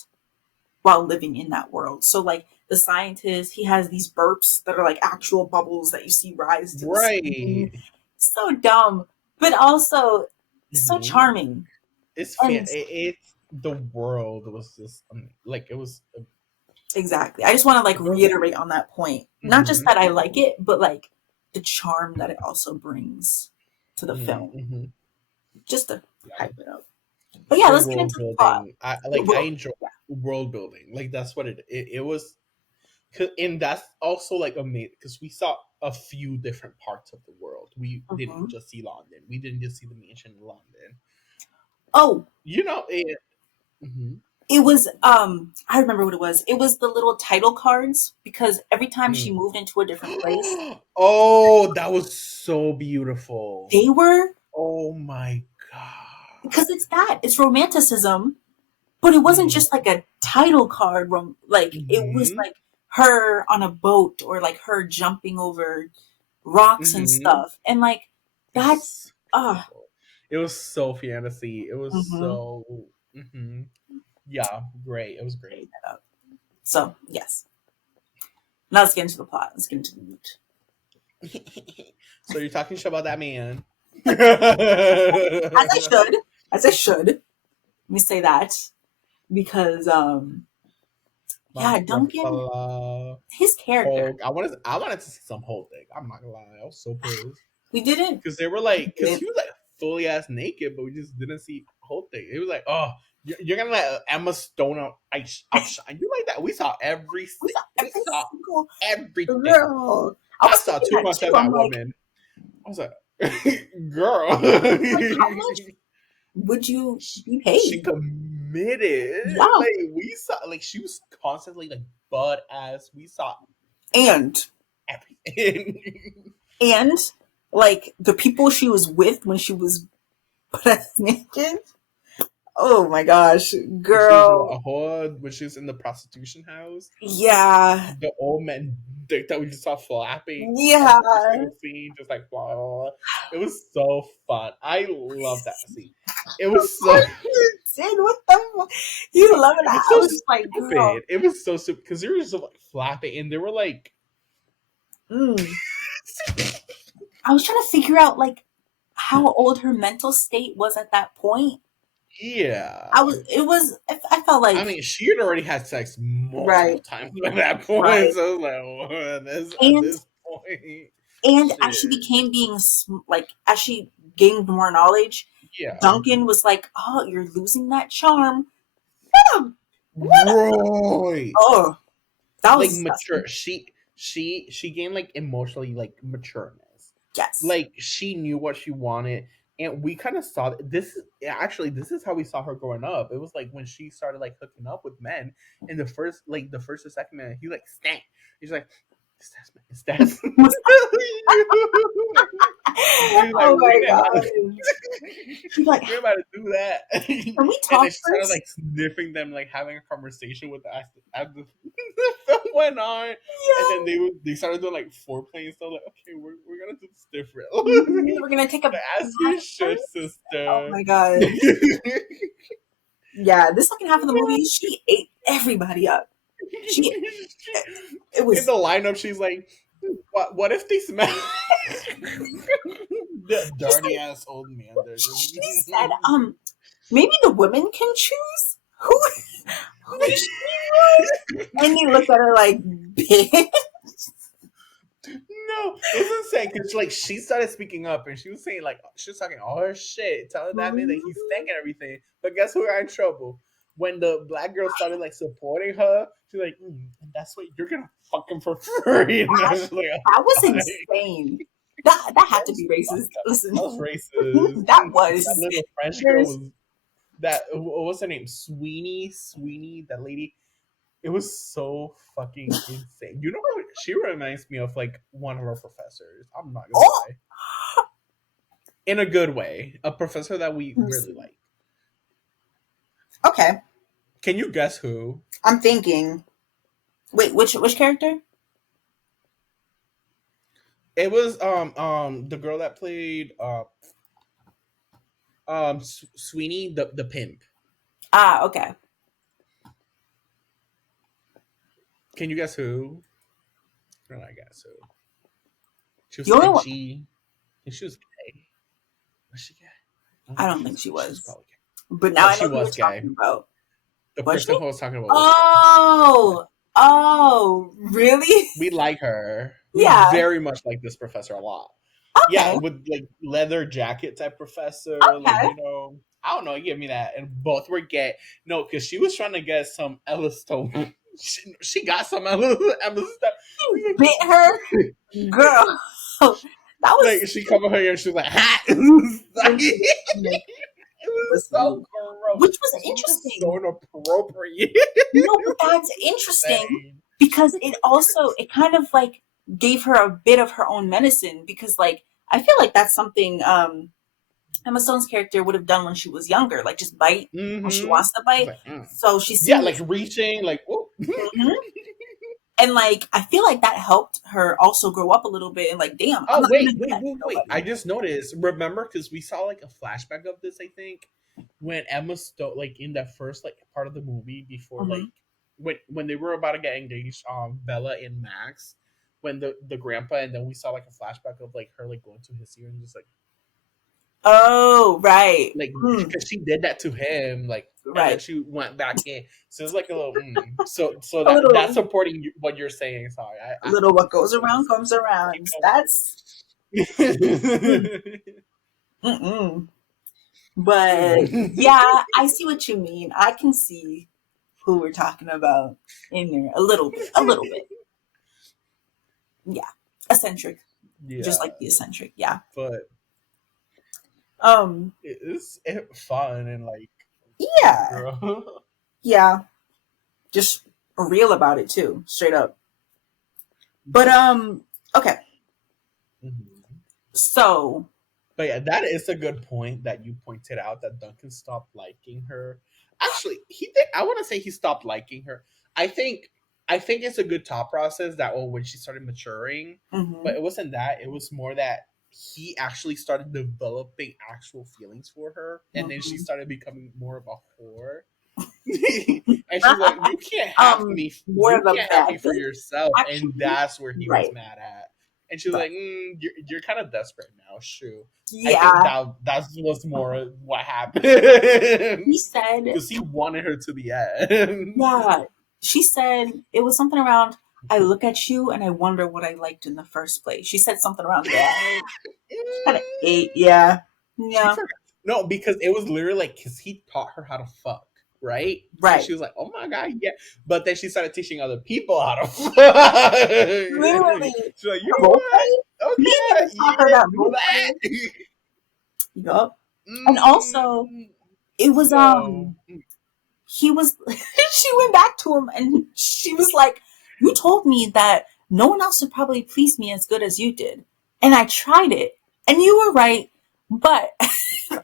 while living in that world. So like the scientist, he has these burps that are like actual bubbles that you see rise to the ceiling. Right. So dumb, but also so Hmm. charming. And It's the world was just like it was exactly. I just want to like the world was. reiterate on that point. Not just Hmm. that I like it, but like the charm that it also brings to the Hmm. film. Hmm. Just to Yeah. hype it up. But yeah, The let's get world into the plot. building, I The like, I world. enjoy Yeah. world building, like that's what it was. And that's also like amazing because we saw a few different parts of the world. We didn't Mhm. just see London. We didn't just see the mansion in London. Oh, Mhm. it was I remember what it was. It was the little title cards, because every time she Mm. moved into a different place, Oh, that was so beautiful. they were, Oh my because god. it's that. It's romanticism, but it wasn't Mm. just like a title card like it was Hmm. like her on a boat, or like her jumping over rocks and Hmm. stuff. And like that's It's ah beautiful. It was so fantasy. It was mhm. so. Hmm. Yeah, great. It was great. So yes. Now let's get into the plot. Let's get into the meat. So you're talking shit about that man. As I should. As I should. Let me say that. Because yeah, Duncan, Blah. his character. Hulk. I wanted to see some Hulk thing. I'm not gonna lie. I was so pissed We didn't because they were like, because get he was like fully ass naked, but we just didn't see Hulk thing. It was like, oh, you're gonna let Emma Stone outshine you like that? we saw We every saw single everything. girl. I I was saw thinking too that much too. of I'm that woman. I was like, girl, like, how much would you be she paid? committed. Yeah. Like we saw, like she was constantly like butt ass. We saw And everything. and like the people she was with when she was butt naked. Oh my gosh, When she was girl. a whore, when she was in the prostitution house, Yeah. the old man dick that we just saw flapping Yeah. every single scene, just like blah, blah, blah. It was so fun. I love that scene. It Of was so course you did. What the you love it. it was I so was just like, girl. stupid. It was so stupid because they were just like flapping and they were like Mm. I was trying to figure out like how old her mental state was at that point. yeah. I was. It was. I felt I like mean, she had already had sex multiple right, times at that point, right, so I was like, oh, at and this point, as she shit. became being like as she gained more knowledge, Yeah. Duncan was like, "Oh, you're losing that charm." Um, What? Right. Oh, that was Like mature. disgusting. She gained like emotionally like matureness. Yes. Like she knew what she wanted, and we kind of saw this. Actually, this is how we saw her growing up. It was like when she started like hooking up with men in the first or second man, he like stank. He's like, it's that's He's like, Oh my we know how to god. She's like, we're about to do that. "Can we And then talk she started first?" like sniffing them, like having a conversation with as the film went on. And then Yeah. they started doing like foreplay and stuff. Like, okay, we're gonna do this different. We're gonna take a As you bath should, first. Oh sister. my god. Yeah, this second half of the movie, she ate everybody up. She, it In was. the lineup, she's like, what if they smell the She dirty said, ass old man there just she said, maybe the women can choose who she was. And they looked at her like, bitch. No, it's insane because like she started speaking up and she was saying like she was talking all her shit, telling that man that he's stank and everything. But guess who got in trouble? When the black girl started like supporting her, she's like, and that's what you're gonna fuck him for free. And I was like, That was oh, insane. That had that to was be fucked racist. up. Listen, That was racist. that That was. little French girl There's. was that. What was her name? Sweeney, that lady. It was so fucking insane. You know what? She reminds me of like one of our professors. I'm not gonna Oh, lie. In a good way. A professor that we really like. okay. Can you guess who? I'm thinking. Wait, which character? It was the girl that played Sweeney the pimp. Ah, okay. Can you guess who? I don't know, I guess who. She The was only one. edgy. And she was gay. Was she gay? I don't I think don't think she she was was. probably gay. But now No, I she know who you're was gay. talking about. The Was person she? who I was talking about was gay. Oh, oh, really? We like her. We Yeah. very much like this professor a lot. Yeah, Okay. with like leather jacket type professor, like Okay. I don't know, give me that. And both were gay. No, because she was trying to get some Ella Stone. She got some Ella Stone. Bit her, girl. That was. Like she come over here and she was like, "Hot." Listen, It was so listen. gross. Which was This was just so interesting. inappropriate. No, but that's interesting Insane. because it also it kind of like gave her a bit of her own medicine because like I feel like that's something Emma Stone's character would have done when she was younger, like just bite when she Mm-hmm. wants to It's bite. like, So she's yeah, seen like this, reaching, like, whoop. mhm. And like I feel like that helped her also grow up a little bit and like, damn, I'm Oh not gonna wait, do wait, that to wait, wait! I nobody. just noticed. Remember, because we saw like a flashback of this. I think when Emma Stone, like in that first like part of the movie before, like Hmm. when they were about to get engaged, Bella and Max. when the grandpa, and then we saw like a flashback of like her like going to his ear and just Oh, right. like because she did that to him, like, and then Right. she went back in. So it's like a little so A that's little, supporting what you're saying. Sorry, a little what keep goes going. around comes Keep around. going. That's mm-mm. But yeah, I see what you mean. I can see who we're talking about in there a little bit. A little bit. Yeah. Eccentric. Just Yeah, like the eccentric. Yeah. but Um, it's fun and like, yeah. girl. Yeah. Just real about it too. Straight up. But okay. Mhm. So But yeah, that is a good point that you pointed out that Duncan stopped liking her. Actually, he did. I want to say he stopped liking her. I think I think it's a good thought process that when she started maturing, but mhm, it wasn't that. It was more that he actually started developing actual feelings for her, and then she mhm. started becoming more of a whore. And she's like, "You can't have me. More You of a can't have bad me for thing, yourself." And actually. that's where he was Right. mad at. And she was Right. like, you're kind of desperate now." Shoot, I think Yeah. that was more what happened He said, because he wanted her to the end. yeah. She said it was something around, I look at you and I wonder what I liked in the first place. She said something around there. Kind of ate. Yeah. She Yeah. forgot. No, because it was literally like because he taught her how to fuck, right? So Right. she was like, "Oh my god, yeah!" But then she started teaching other people how to fuck. Literally. She's like, "You know Role play? what? He Okay, even taught her yeah, that do role play. that." Yup. And also, it was So he was she went back to him and she was like, you told me that no one else would probably please me as good as you did, and I tried it, and you were right, but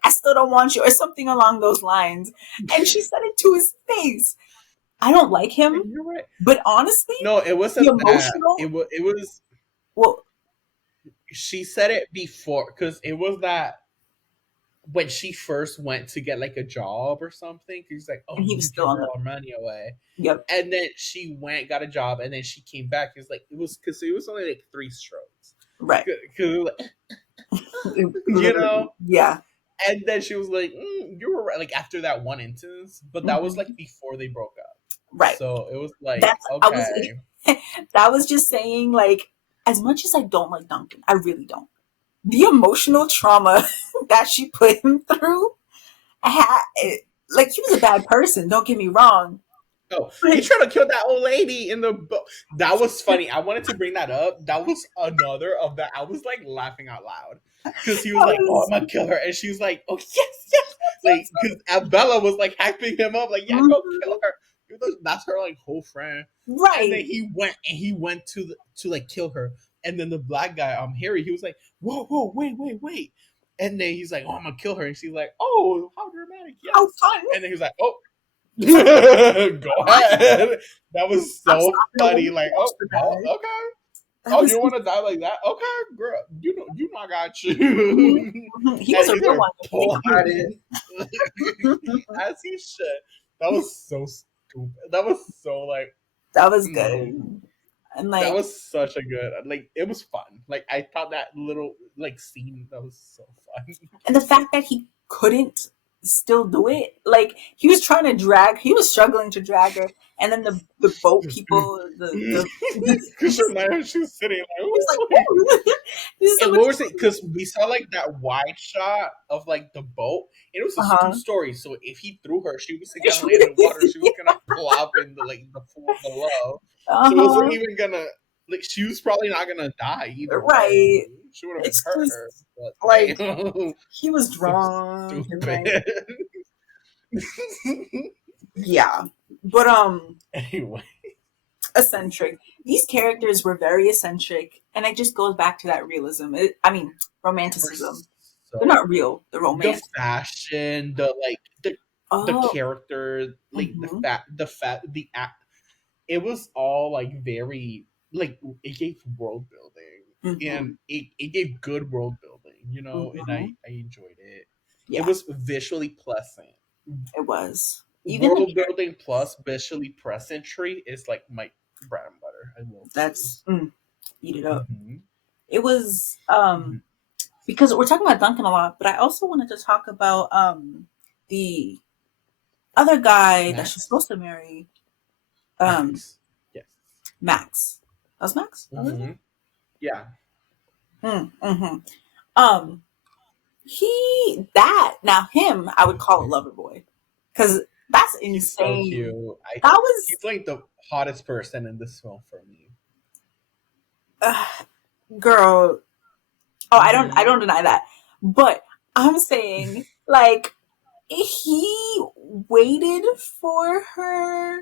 I still don't want you, or something along those lines. And she said it to his face. I don't like him, you're right. but honestly, No, it the wasn't that. emotional, It was. well, She said it before because it was that when she first went to get like a job or something. He's like, "Oh, and he you was give still your on girl the, our money away," yep. and then she went got a job, and then she came back. It's like it was because it was only like three strokes, Right. because you Literally, know. yeah. And then she was like, "You were right." Like after that one instance, but that was like Mhm. before they broke up. Right. So it was like, That's, I was okay, that was just saying, like, as much as I don't like Duncan, I really don't. The emotional trauma that she put him through, like, he was a bad person, don't get me wrong. oh, he But tried to kill that old lady in the boat. That was funny. I wanted to bring that up. That was another of that. I was like laughing out loud because he was that like, "Oh, I'm was, gonna kill her," and she was like, "Oh yes, yes," like because Bella was like hyping him up, like, "Yeah, go kill mhm, her." That's her like whole friend. And then right. he went to like kill her, and then the black guy, Harry, he was like, "Whoa, whoa, wait," and then he's like, "Oh, I'm gonna kill her," and she's like, "Oh, how dramatic, How yes," fun. and then he was like, "Oh." He's like, Go I ahead. That was am so stopping a funny. woman Like, to watch oh the well, bag. okay. That Oh, was, you want to die like that? Okay, girl. You know, I got you. mhm, mhm. He was And a he real started one if you think pulling about it it. as he should. That was so stupid. That was so like, That was mm, good. And that like, was such a good. Like, it was fun. Like, I thought that little like scene that was so fun. and the fact that he couldn't still do it, like, he was trying to drag, he was struggling to drag her, and then the boat people, Because she was sitting like, he's like, ooh. "Ooh." This is And somebody. what was it? Because we saw like that wide shot of like the boat, and it was just two Uh-huh. stories. So if he threw her, she was gonna land in the water. She was gonna plop in the like the pool below. So it wasn't Uh-huh. even gonna like she was probably not gonna die either way. Right. She would have been It's hurt, just but like damn, he was so drunk and like, stupid. yeah. But Anyway, eccentric. These characters were very eccentric, and it just goes back to that realism. I mean, they were romanticism. They're so not real. They're the romantic. fashion, the Oh. character, like Mm-hmm. the act, it was all like very like it gave world building, and Mm-hmm. it gave good world building, you know, and Mm-hmm. I enjoyed it. It Yeah, was visually pleasant. it was. Even the World character. building plus visually pleasantry is like my bread and butter. I will say. That's eat it up. Mm-hmm. It was Mm-hmm. because we're talking about Duncan a lot, but I also wanted to talk about the other guy that she's Max. supposed to marry, um, Max. Yes. Max. That was Max? That was his Mm-hmm. Yeah. name? Mm-hmm. Um, that now him I would call a lover boy because that's He's so cute. insane. That was He's like the hottest person in this film for me. uh, girl. Oh, I Mm-hmm. don't deny that, but I'm saying like he waited for her.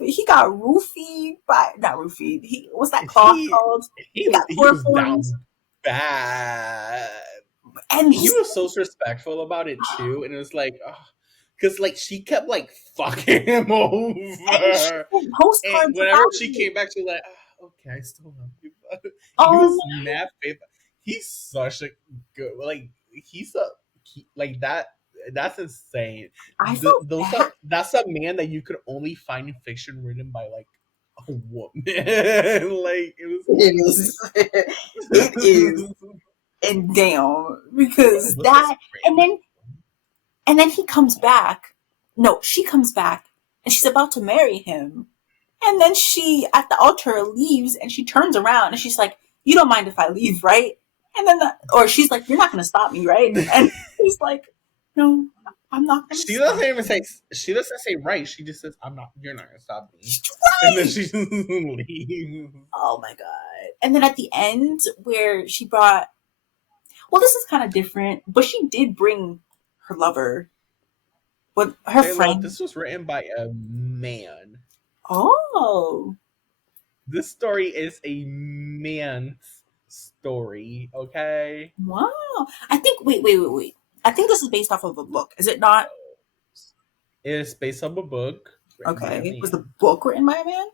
He got roofied by not roofied. He what's that cloth He called? He he got he was chloroformed, down bad. and He he's was so respectful about it too, and it was like, because like she kept like fucking him and she over, sent and postcards whenever about she it. came back, she was like, okay, I still love you. He Oh, was mad faithful. He's such a good, like he's a like that. That's insane. I felt Those bad. are that's a man that you could only find in fiction written by like a woman. Like it was It is. It is. amazing. And damn, What because was his that, and brand? then and then he comes back. No, she comes back, and she's about to marry him. And then she at the altar leaves, and she turns around, and she's like, "You don't mind if I leave, right?" And then, or she's like, "You're not going to stop me, right?" And he's like, "No, I'm not going to She stop doesn't even you." say she doesn't say right. She just says, "I'm not. You're not gonna stop me." She's And then right. she just leaves. Oh my god! And then at the end, where she brought, well, this is kind of different, but she did bring her lover, but her J-Lo, friend. this was written by a man. Oh, This story is a man's story. Okay. wow. I think, wait. I think this is based off of a book. Is it not? It is based on a book written by a Okay. Was the man. book written by a man?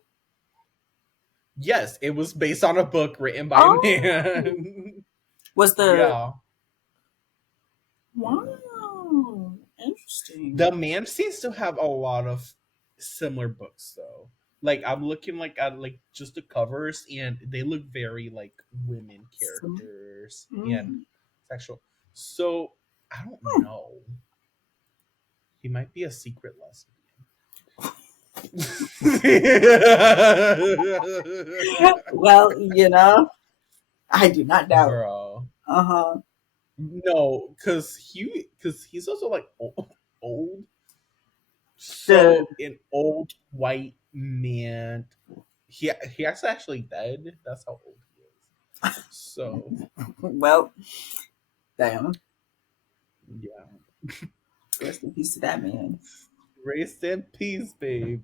Yes, it was based on a book written by a Oh. man. Was the, Yeah. wow. The Interesting. man seems to have a lot of similar books though. Like I'm looking like at like just the covers and they look very like women Some, characters and mm. sexual. So I don't Hmm. know. He might be a secret lesbian. Well, I do not doubt. Bro. Uh huh. No, cause he's also like old. The So an old white man. He actually dead. That's how old he is. So well, damn. yeah, Rest in peace to that man. rest in peace, baby.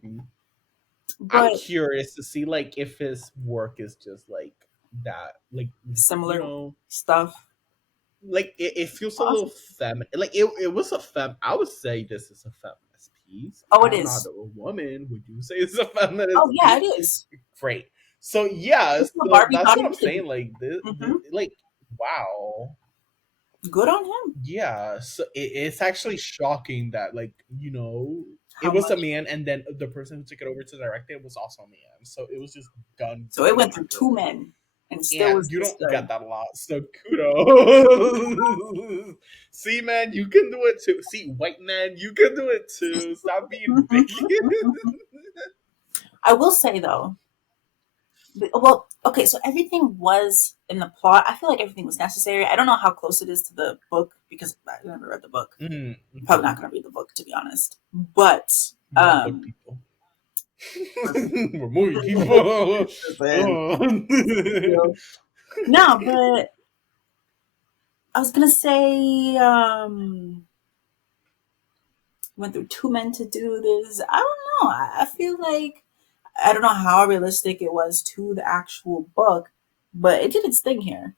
I'm But curious to see like if his work is just like that, like you similar know, stuff. like it feels a little Awesome. feminine. Like it was a fem. I would say this is a feminist piece. Oh, it I'm not is. a woman. Would you say it's a Oh, feminist yeah, piece? it is. Great. So yeah, It's what so Barbie that's thought what it I'm needed to saying. be. Like Hmm. like wow. Good on him. Yeah, so it's actually shocking that like it How was a much? man, and then the person who took it over to direct it was also a man. So it was just done So it went very through two good, men and still and was you this don't get good. that a lot. So kudos. See, man, you can do it too. See, white man, you can do it too. Stop being bigoted. I will say though, well, okay, so everything was in the plot. I feel like everything was necessary. I don't know how close it is to the book because I never read the book. Mhm, I'm probably mhm. not going to read the book to be honest. But We're not book people. listen, We're movie people. listen, no, but I was gonna say, went through two men to do this. I don't know. I feel like I don't know how realistic it was to the actual book, but it did its thing here.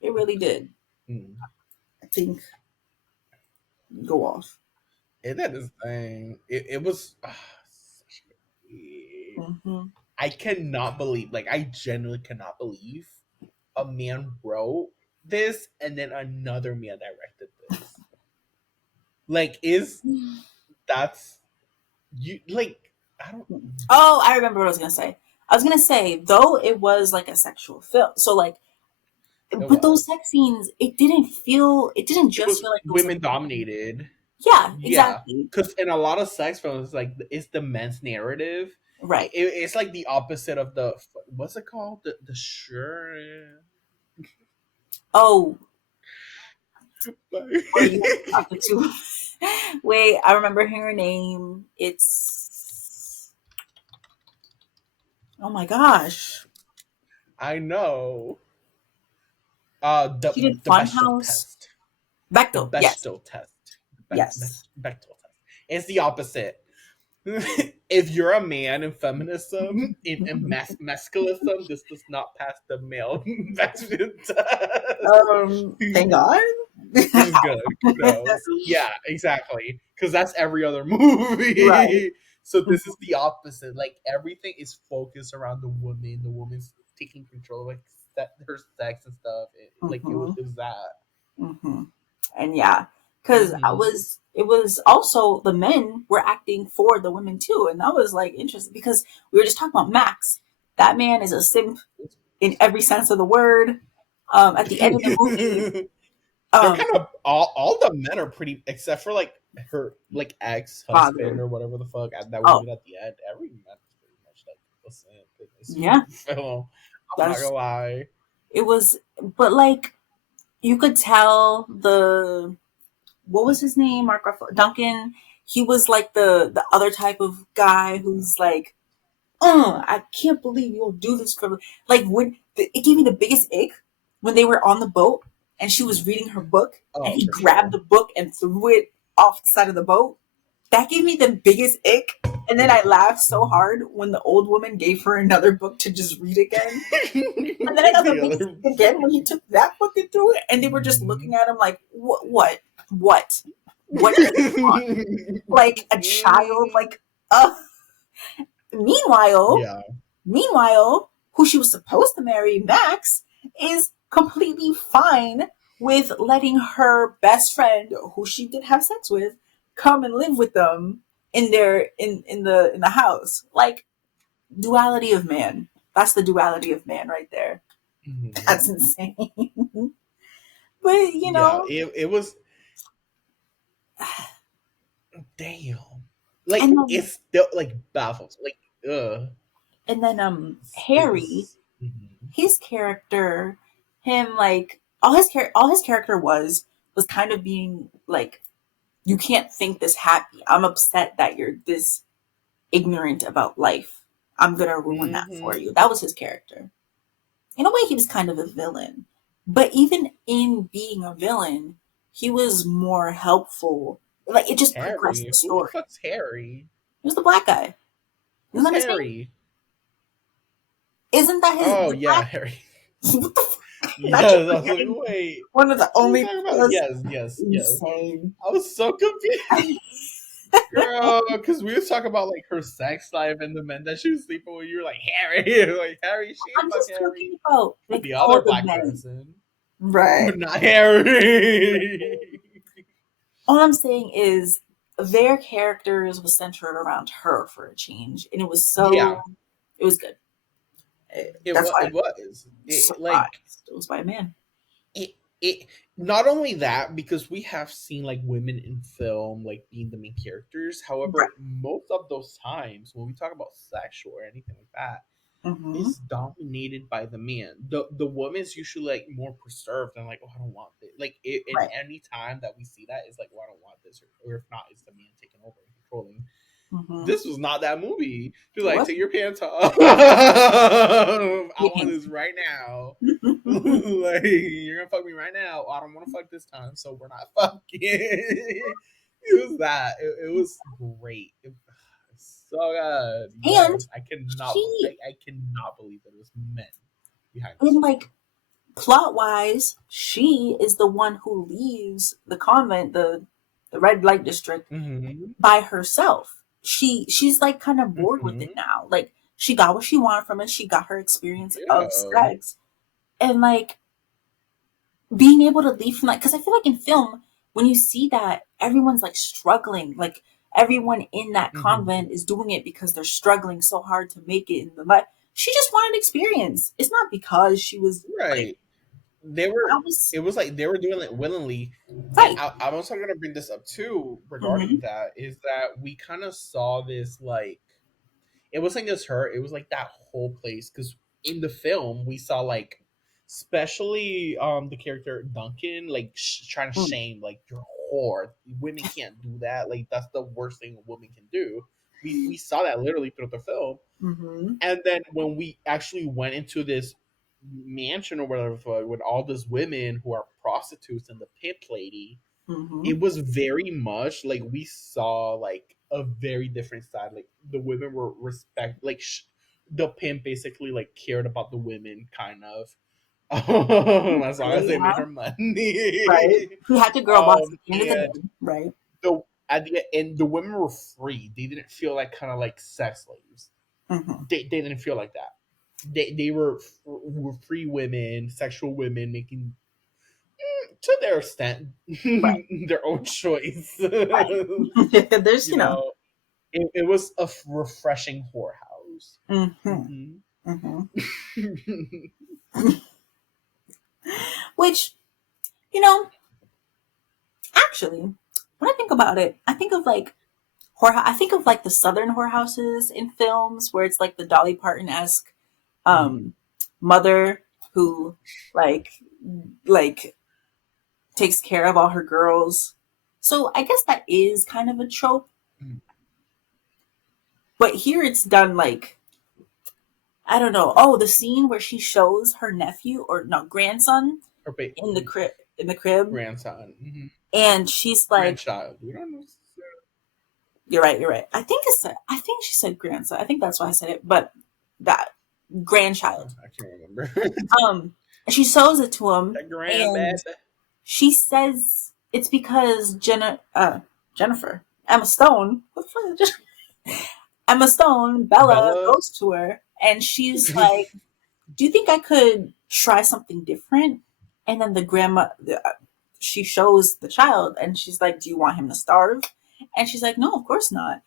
It really did. Mm. I think go off. It that is thing. It was such Hmm. I cannot believe, like, I genuinely cannot believe a man wrote this and then another man directed this. Like, that's you like I don't. Oh, I remember what I was gonna say. I was gonna say, though it was like a sexual film, so like, It but those was. sex scenes, it didn't It just was feel like it was a women man. dominated. Yeah, Yeah, exactly. because in a lot of sex films, like it's the men's narrative. Right. It's like the opposite of the what's it called? The sure. Oh, what are you talking to? Wait, I remember her name. It's, oh my gosh. I know. She did The Bechdel Funhouse. test. The Bechdel. Yes. Bechdel test. Yes. Bechdel test. It's the opposite. If you're a man in feminism, in masculinism, this does not pass the male Bechdel test. Thank God. Which is good. Kudos. Yeah, exactly. Because that's every other Right. movie. So this is the opposite. Like everything is focused around the woman. The woman's taking control of like her sex and stuff. Hmm. It was that. Hmm. And yeah, because Mm-hmm. it was also the men were acting for the women too, and that was like interesting because we were just talking about Max. That man is a simp in every sense of the word. At the end of the movie, They're um, kind of all the men are pretty except for like her like ex husband father. or whatever the fuck that we Oh, meet at the end. Every man is pretty much like listen in this yeah, film. I'm not that's gonna lie. it was, but like you could tell the, what was his name? Mark Ruffalo, Duncan. He was like the other type of guy who's like, I can't believe you'll do this for me. Like it gave me the biggest ick when they were on the boat and she was reading her book and Oh, he for grabbed sure. the book and threw it off the side of the boat. That gave me the biggest ick. And then I laughed so Mhm. hard when the old woman gave her another book to just read again. And then I got the The biggest other. ick again when he took that book and threw it, and they were just looking Mhm. at him like, what, what do you want? Like a child, like, uh. Meanwhile, Yeah. Meanwhile, who she was supposed to marry, Max, is completely fine with letting her best friend, who she did have sex with, come and live with them in their in the house. Like, duality of man. That's the duality of man right there. Mhm. That's insane. But Yeah. It was damn. and Like then it's still like baffles. Like it Harry, was. Mhm. his character, him like all his character was kind of being like, you can't think this happy. I'm upset that you're this ignorant about life. I'm gonna ruin that for Mhm. you. That was his character. In a way, he was kind of a villain. But even in being a villain, he was more helpful. Like, it just progressed the Harry. Who the story. fuck's Harry? It was the black guy. Isn't Who's that his name? Harry? Isn't that his Oh the yeah, black? Harry. What the fuck? Not you Yes, I was like, forgetting wait, one of the what are you only talking about? plus. Yes, yes, yes. Insane. I was so confused, girl, because we was talking about like her sex life and the men that she was sleeping with. You were like Harry, like Harry. She ain't I'm fuck just talking Harry, about but like the all other the black men. person, Right. but not Harry. All I'm saying is their characters was centered around her for a change, and Yeah, it was good. That's why it I'm was like surprised it was by a man. it not only that because we have seen like women in film like being the main characters. Right. However, most of those times when we talk about sexual or anything like that, Mm-hmm. is dominated by the man. The woman's usually like more preserved and like, oh, I don't want this. Like in Right. any time that we see that, it's like, oh, I don't want this, or if not, it's the man taking over and controlling. Mm-hmm. This was not that movie. She's It like, was. take your pants off. I want Yeah. this right now. Like you're gonna fuck me right now. Oh, I don't want to fuck this time, so we're not fucking. It was that. It was great. So good. And Yes, she, I cannot believe that it was men behind the and story. like plot wise, she is the one who leaves the convent, the red light district, Mm-hmm. by herself. She's like kind of bored with it Mm-hmm. now. Like, she got what she wanted from it. She got her experience of Yeah. sex, and like being able to leave from that, because I feel like in film, when you see that, everyone's like struggling, like everyone in that Mm-hmm. convent is doing it because they're struggling so hard to make it in the life. She just wanted experience. It's not because she was like, Right. They were. I was It was like they were doing it willingly, and right. I'm also gonna bring this up too regarding Mm-hmm. that. Is that we kind of saw this like it wasn't just her; it was like that whole place. Because in the film, we saw like, especially the character Duncan, like trying to shame like you're a whore. Women can't do that. Like that's the worst thing a woman can do. We saw that literally throughout the film. Mm-hmm. And then when we actually went into this mansion or whatever with all these women who are prostitutes and the pimp lady, Mm-hmm. it was very much like we saw like a very different side. Like the women were respect, like the pimp basically like cared about the women, kind of. As long as Really, they made huh? her Right. money. He had to girl boss at the end of the And day. Right. the at the end, the women were free. They didn't feel like kind of like sex slaves. Mm-hmm. They didn't feel like that. They were free women, sexual women making to their extent Right. their own choice. Right. There's, You know, it was a refreshing whorehouse. mm-hmm. Hmm. Mm-hmm. Which, you know, actually, when I think about it, I think of like I think of like the southern whorehouses in films where it's like the Dolly Parton esque um, mother who like like takes care of all her girls. So I guess that is kind of a trope, but here it's done like I don't know. Oh, the scene where she shows her nephew or no grandson Her in the crib, grandson, and she's like, grandchild. We don't know. "You're right, you're right." I think she said grandson. I think that's why I said it, but that grandchild. I can't remember. Um, she shows it to him, The grandbaby. and she says it's because Jennifer Emma Stone. What the fuck is Emma Stone, Bella Bella. goes to her and she's like, "Do you think I could try something different?" And then she shows the child and she's like, "Do you want him to starve?" And she's like, "No, of course not."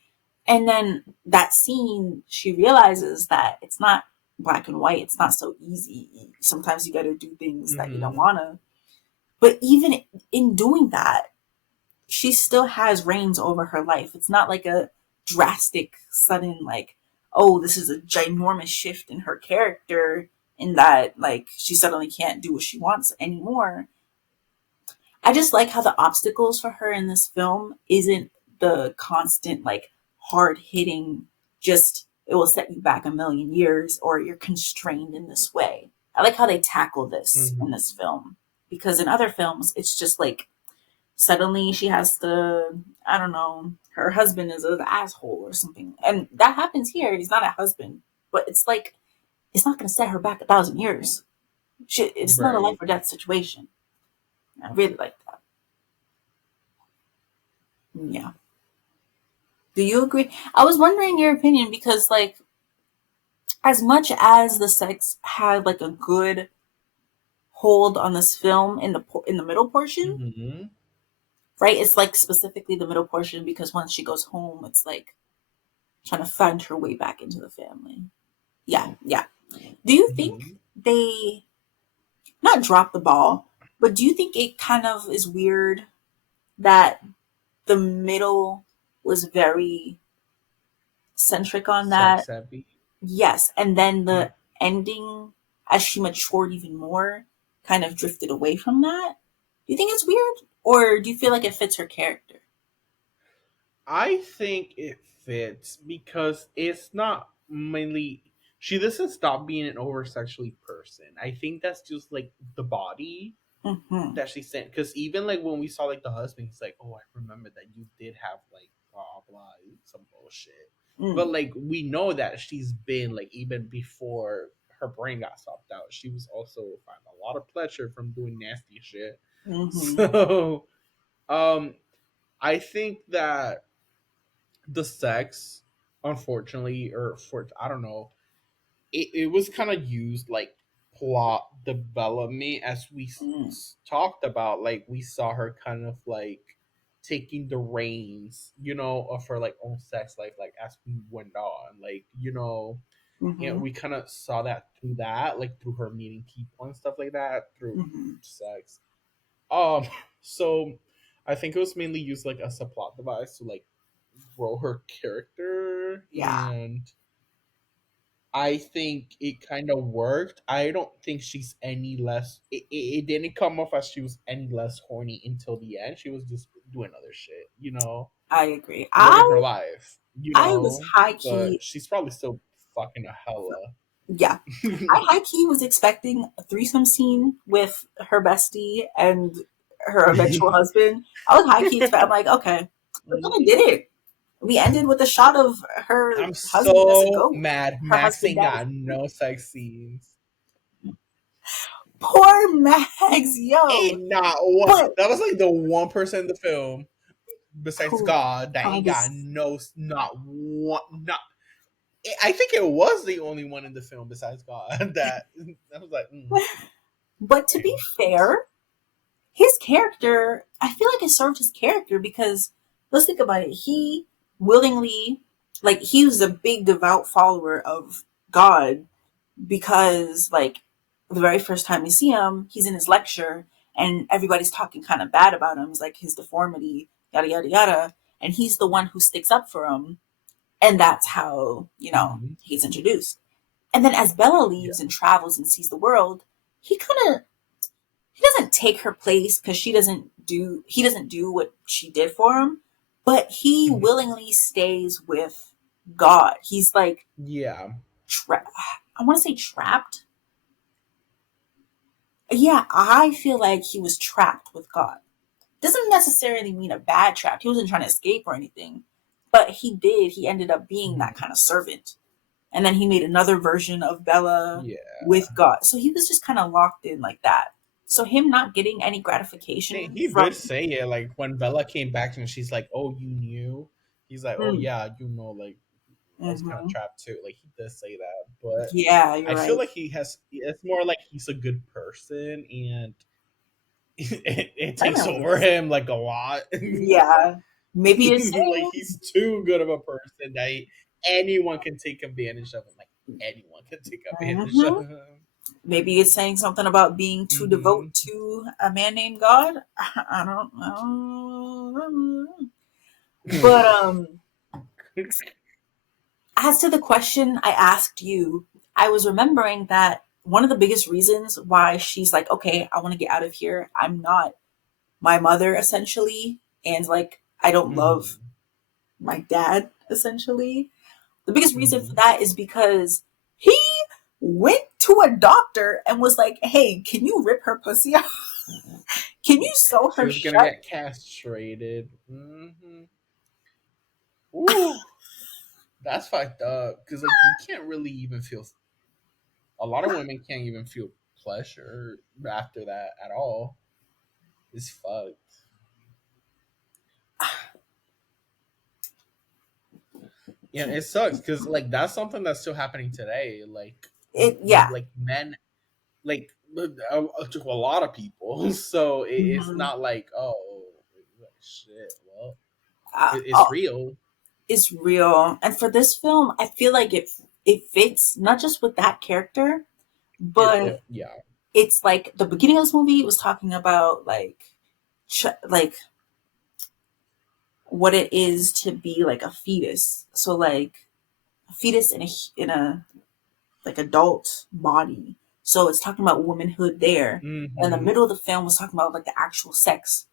And then that scene, she realizes that it's not black and white. It's not so easy. Sometimes you got to do things that you don't Hmm. want to. But even in doing that, she still has reins over her life. It's not like a drastic, sudden, like, oh, this is a ginormous shift in her character in that, like, she suddenly can't do what she wants anymore. I just like how the obstacles for her in this film isn't the constant, like, hard hitting, just it will set you back a million years or you're constrained in this way. I like how they tackle this in Hmm. this film because in other films, it's just like suddenly she has to, I don't know, her husband is an asshole or something. And that happens here. He's not a husband, but it's like, it's not going to set her back 1,000 years. It's not a life Right. or death situation. I really like that. Yeah. Do you agree? I was wondering your opinion because, like, as much as the sex had like a good hold on this film in the middle portion, Hmm. right? It's like specifically the middle portion because once she goes home, it's like trying to find her way back into the family. Yeah, yeah. Do you think Hmm. they not drop the ball, but do you think it kind of is weird that the middle was very centric on that? Sex heavy. Yes, and then the ending, as she matured even more, kind of drifted away from that. Do you think it's weird, or do you feel like it fits her character? I think it fits because it's not mainly she doesn't stop being an over sexually person. I think that's just like the body Mm-hmm. that she sent. Because even like when we saw like the husband, he's like, "Oh, I remember that you did have like blah blah some bullshit." But Mm. like we know that she's been like even before her brain got stopped out, she was also finding a lot of pleasure from doing nasty shit. Mm-hmm. So um I think that the sex, unfortunately, or for I don't know, it was kind of used like plot development as we Mm. talked about. Like we saw her kind of like taking the reins, of her like own sex life, like as we went on, like. And Mm-hmm. we kind of saw that through that, like through her meeting people and stuff like that, through Mm-hmm. sex. Um, so I think it was mainly used like as a plot device to like grow her character, Yeah, and I think it kind of worked. I don't think she's any less. It didn't come off as she was any less horny until the end. She was just doing other shit, I agree. living her I life, I was high But key. she's probably still fucking a hella. Yeah, I high key was expecting a threesome scene with her bestie and her eventual husband. I was high key expect. I'm like, okay, but then I did it. We ended with a shot of her I'm husband as a so goat. mad. Her Max husband ain't daddy. got no sex scenes. Poor Max, yo. Ain't not one. But That was like the one person in the film besides who God that ain't God got is. not one. Not. I think it was the only one in the film besides God that I was like, But to be damn. fair, his character, I feel like it served his character because let's think about it. He willingly, like, he was a big devout follower of God because, like, the very first time we see him, he's in his lecture and everybody's talking kind of bad about him. It's like his deformity, yada, yada, yada. And he's the one who sticks up for him. And that's how, Mm-hmm. he's introduced. And then as Bella Yeah. leaves and travels and sees the world, he kind of he doesn't take her place because he doesn't do what she did for him, but he Mm-hmm. willingly stays with God. He's like Yeah. I want to say trapped. Yeah, I feel like he was trapped with God. Doesn't necessarily mean a bad trap. He wasn't trying to escape or anything, but he ended up being that Mm-hmm. kind of servant. And then he made another version of Bella Yeah. with God. So he was just kind of locked in like that. So him not getting any gratification He did from say it, like when Bella came back and she's like, "Oh, you knew." He's like, "Oh mm, yeah, like I was kind of hmm trapped too." Like he does say that, but yeah, you're I feel right. like he has. It's more like he's a good person, and it takes Primarily, over yes. him like a lot. Yeah, maybe it's Like saying he's too good of a person that anyone can take advantage of him. Like anyone can take advantage of hmm him. maybe it's saying something about being too devoted Mm-hmm. to a man named God. I don't know. But as to the question I asked you, I was remembering that one of the biggest reasons why she's like, okay, I want to get out of here. I'm not my mother essentially, and like I don't love Mm-hmm. my dad essentially. The biggest reason for Mm-hmm. that is because he went to a doctor and was like, hey, can you rip her pussy out? Can you sew She her was gonna shut? get castrated. Mm-hmm. Ooh, that's fucked up. Because like you can't really even feel. A lot of women can't even feel pleasure after that at all. It's fucked. Yeah, it sucks because like that's something that's still happening today. Yeah. Like men, like to a lot of people. So it's Mm-hmm. not like oh shit. Well, it's Oh, real. it's real. And for this film, I feel like it fits not just with that character, If but yeah. it's like the beginning of this movie was talking about like what it is to be like a fetus. So like a fetus in a like adult body. So it's talking about womanhood there. And the Mm-hmm. middle of the film was talking about like the actual sex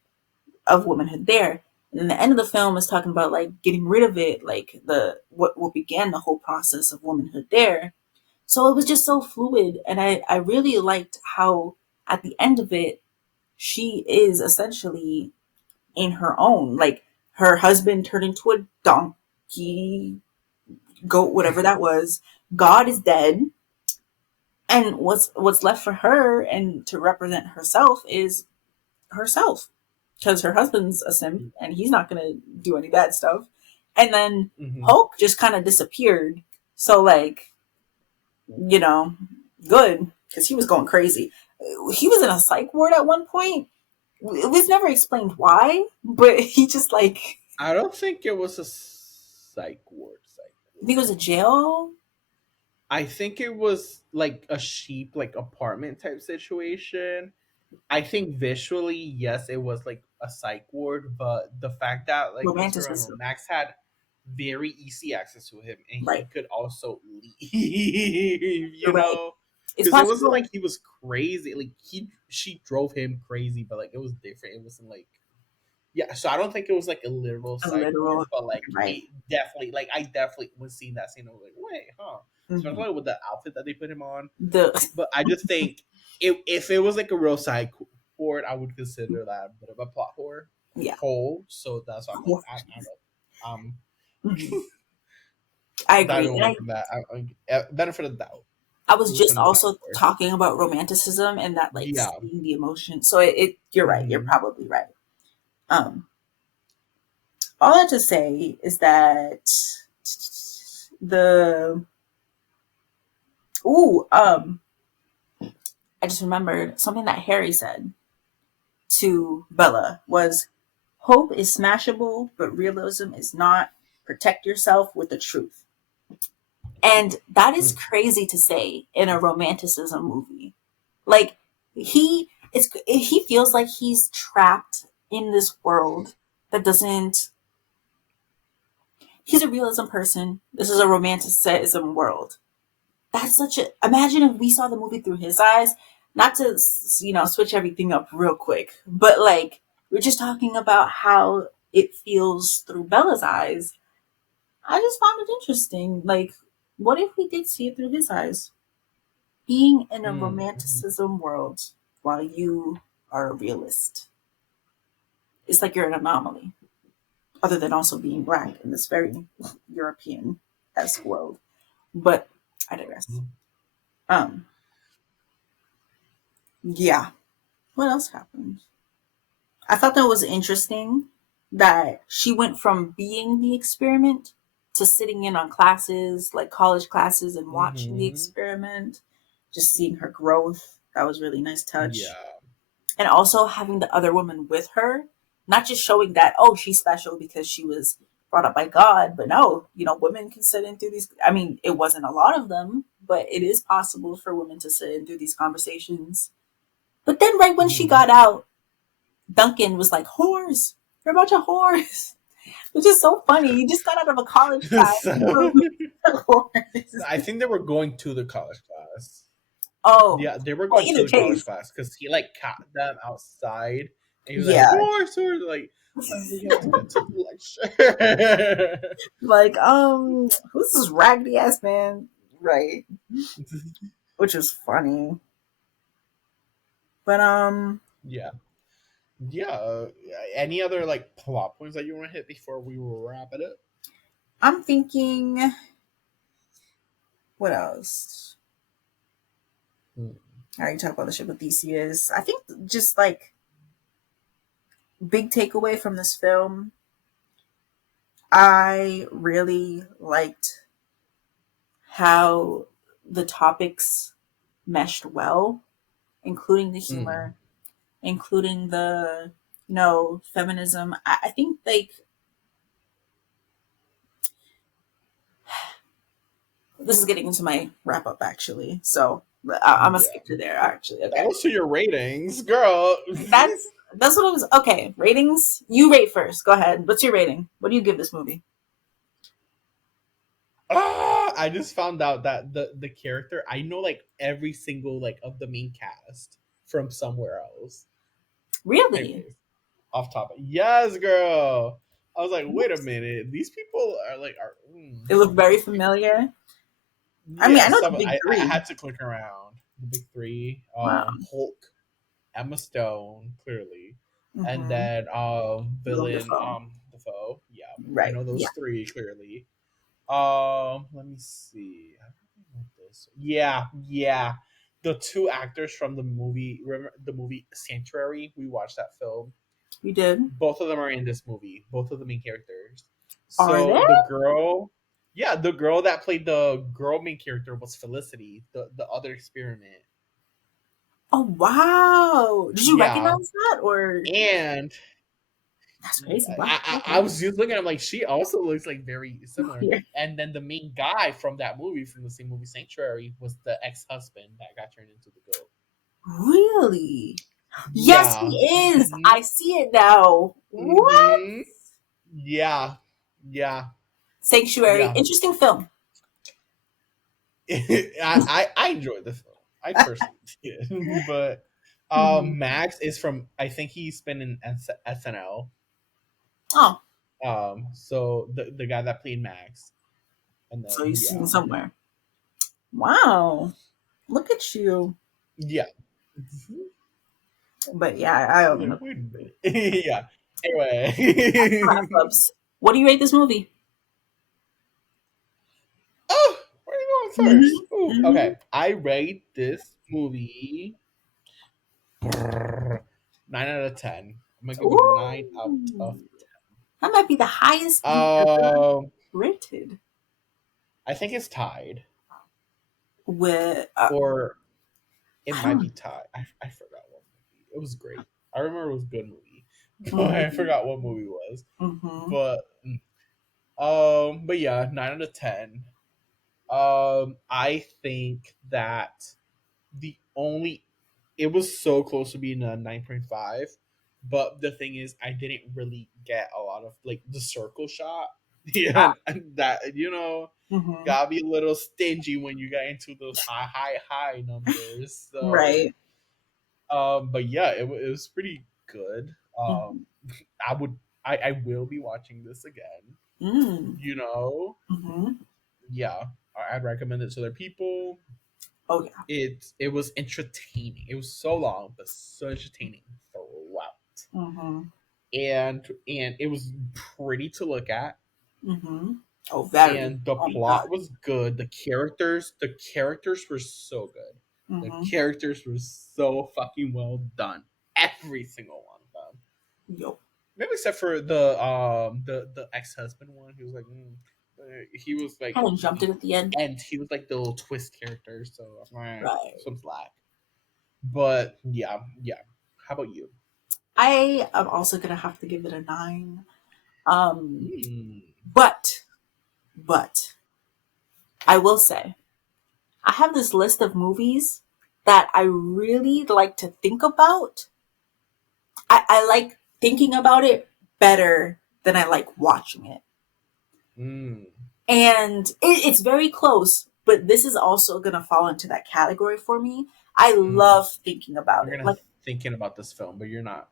of womanhood there. And then the end of the film is talking about like getting rid of it, like the what began the whole process of womanhood there. So it was just so fluid, and I really liked how at the end of it she is essentially in her own. Like her husband turned into a donkey, goat, whatever that was. God is dead, and what's left for her and to represent herself is herself because her husband's a simp and he's not gonna do any bad stuff. And then Mm-hmm. Hulk just kind of disappeared. So like, you know, good because he was going crazy. He was in a psych ward at one point. It was never explained why, but he just like I don't think it was a psych ward. Psych I think it ward. was a jail. I think it was like a sheep like apartment type situation. I think visually, yes, it was like a psych ward, but the fact that like Mr. Romanticism, Max had very easy access to him and he right? could also leave, You're right. It's because it wasn't like possible he was crazy. Like she drove him crazy, but like it was different. It wasn't like, yeah. So I don't think it was like a literal a psych literal, ward, but like right? it definitely, like I definitely was seeing that scene. I was like, wait, huh? Hmm. Especially with the outfit that they put him on. The But I just think if it was like a real side board, I would consider that a bit of a plot yeah, hole. So that's why I'm like, I don't know. mhm. I agree. Diving And away from that, benefit of the doubt. I It was was just in the side also board. talking about romanticism and that like Yeah. seeing the emotion. So you're right. You're Hmm. probably right. Um, all that to say is that the ooh I just remembered something that Harry said to Bella was hope is smashable, but realism is not. Protect yourself with the truth. And that is crazy to say in a romanticism movie. Like he feels like he's trapped in this world that doesn't he's a realism person. This is a romanticism world. That's such a imagine if we saw the movie through his eyes, not to switch everything up real quick, but like we're just talking about how it feels through Bella's eyes. I just found it interesting. Like, what if we did see it through his eyes? Being in a Mm-hmm. romanticism world while you are a realist. It's like you're an anomaly, other than also being black in this very European esque world. But I digress. Um, yeah. What else happened? I thought that was interesting that she went from being the experiment to sitting in on classes, like college classes, and watching the Hmm. experiment, just seeing her growth. That was really nice touch. Yeah. And also having the other woman with her, not just showing that, oh, she's special because she was brought up by God, but no, women can sit in through these. I mean, it wasn't a lot of them, but it is possible for women to sit in through these conversations. But then, right when she Hmm. got out, Duncan was like, whores. You're a bunch of whores. Which is so funny. You just got out of a college class. So Whores. I think they were going to the college class. Oh, Yeah, they were well, going to either the college case. class because he like caught them outside and he was like, Yeah. horse, horse, like, we have to get to the lecture. Like, who's this raggedy ass man? Right. Which is funny. But Yeah. Yeah. Any other like plot points that you want to hit before we wrap it up? I'm thinking what else? Hmm. I already talked about the ship with Theseus. I think just like big takeaway from this film, I really liked how the topics meshed well, including the Hmm. humor, including the feminism. I think like this is getting into my wrap up actually, so I'm gonna skip Yeah. to there actually. That Okay, goes to your ratings, girl. that's what I was. Okay, ratings. You rate first. Go ahead. What's your rating? What do you give this movie? I just found out that the character, I know like every single like of the main cast from somewhere else. Really? Anyways, off topic. Yes, girl. I was like, wait a minute. These people are like are It looked very familiar. I mean, I yeah. know Some the big I three. had to click around the big three. Wow. Hulk, Emma Stone, clearly, and Mm-hmm. then Willem villain Dafoe. Defoe. Yeah, I Right. know Yeah. those three clearly. Let me see. I don't know this. Yeah, yeah. The two actors from the movie, remember the movie Sanctuary? We watched that film. You did. Both of them are in this movie. Both of the main characters. Are So there? the girl, yeah, the girl that played the girl main character was Felicity, the other experiment. Oh wow! Did you Yeah, recognize that or? and That's crazy. Wow. I Okay. was just looking. I'm like, she also looks like very similar. Yeah. And then the main guy from that movie, from the same movie Sanctuary, was the ex husband that got turned into the goat. Really? Yes, he Yeah. is. I see it now. What? Hmm. Yeah. Yeah. Sanctuary. Yeah. Interesting film. I enjoyed the film. I personally did, but Mhm. Max is from. I think he's been in SNL. Oh, So the guy that played Max, and so then you've seen yeah, somewhere. Wow. Look at you. yeah. Mhm. But yeah, I I'm don't like, know. wait a minute. Yeah. Wrap Anyway, ups. What do you rate this movie? oh, where are you going first? Mm-hmm. Ooh, Mm-hmm. okay. I rate this movie 9 out of 10. I'm gonna give it a 9 out of. Ooh. That might be the highest you've ever Um, rated. I think it's tied, With or it I might be don't. tied. I forgot what movie. It was great. I remember it was a good movie, but I Mm-hmm. forgot what movie it was. Mm-hmm. But but yeah, 9 out of 10. I think that the only it was so close to being a 9.5, but the thing is, I didn't really get a lot of like the circle shot. Yeah, and that Mm-hmm. gotta be a little stingy when you get into those high numbers. So, Right. but yeah, it was pretty good. Mm-hmm. I would I will be watching this again. Mm. You know, Mm-hmm. yeah, I'd recommend it to other people. Oh yeah. It was entertaining. It was so long, but so entertaining throughout. Mm-hmm. And it was pretty to look at. Mm-hmm. Oh, very. And the Oh my god. plot was good. The characters were so good. The Mm-hmm. characters were so fucking well done. Every single one of them. Yo. Maybe except for the ex husband one. He was like, he was like, Kind of jumped it at the end. and he was like the little twist character. So Right. some slack. But yeah, yeah. How about you? I am also gonna have to give it a 9. Um, Mm. but but I will say I have this list of movies that I really like to think about. I like thinking about it better than I like watching it. Mm. And it's very close, but this is also going to fall into that category for me. I Mm. love thinking about You're it. gonna Like, thinking about this film, but you're not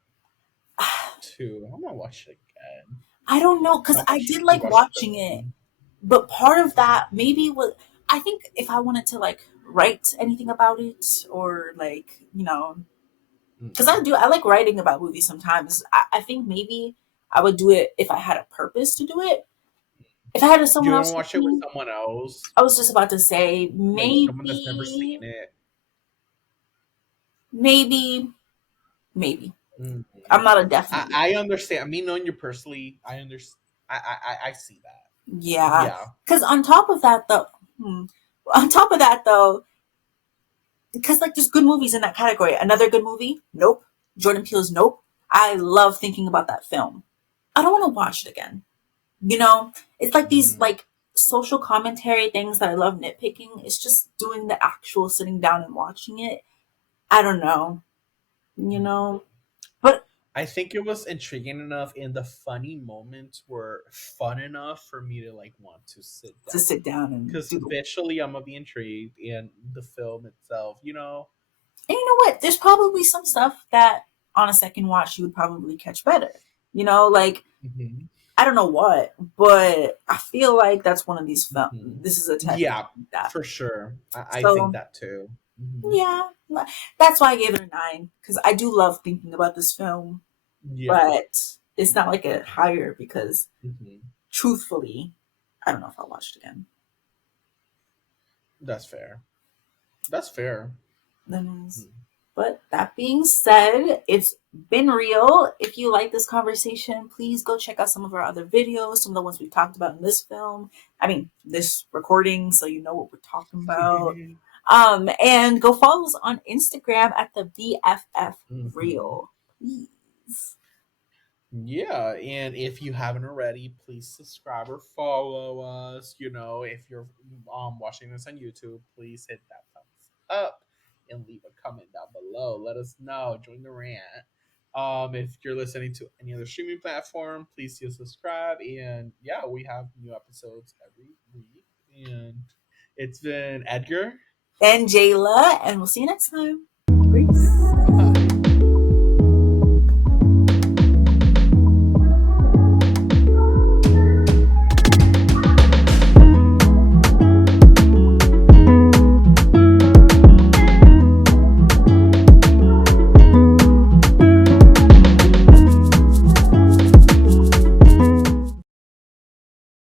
too. I'm gonna watch it again. I don't know, because How I much did you like watch the watching it, film? but part of that maybe was, I think if I wanted to like write anything about it or like, because Mm. I like writing about movies sometimes. I think maybe I would do it if I had a purpose to do it. If I had You someone want to else with watch it with me, someone else, I was just about to say like someone that's never maybe, seen it. maybe, maybe. Mm. I'm not a definite yet. I understand. Me knowing you personally, I understand. I see that. Yeah, Yeah. because hmm, on top of that though, because like there's good movies in that category. Another good movie, Nope. Jordan Peele's Nope. I love thinking about that film. I don't want to watch it again. It's like these Mm. like social commentary things that I love nitpicking. It's just doing the actual sitting down and watching it. I don't know, you Mm. know. But I think it was intriguing enough, and the funny moments were fun enough for me to like want to sit to down. sit down and Because do the eventually, I'm gonna be intrigued, and the film itself, And you know what? There's probably some stuff that on a second watch you would probably catch better. Like Mhm. I don't know what, but I feel like that's one of these films. Mhm. This is a test Yeah, like that. for sure. I think So that too. Hmm. yeah, that's why I gave it a 9 because I do love thinking about this film, Yeah. but it's not like a higher because Hmm. truthfully, I don't know if I'll watch it again. That's fair. That's fair. Then is Mm. But that being said, it's been real. If you like this conversation, please go check out some of our other videos, some of the ones we talked about in this film. I mean, this recording, so you know what we're talking about. And go follow us on Instagram at the BFF Hmm. Real. Please. Yeah, and if you haven't already, please subscribe or follow us. If you're watching this on YouTube, please hit that thumbs up and leave a comment down below. Let us know. Join the rant. If you're listening to any other streaming platform, please do subscribe. And yeah, we have new episodes every week. And it's been Edgar. And Jayla, and we'll see you next time.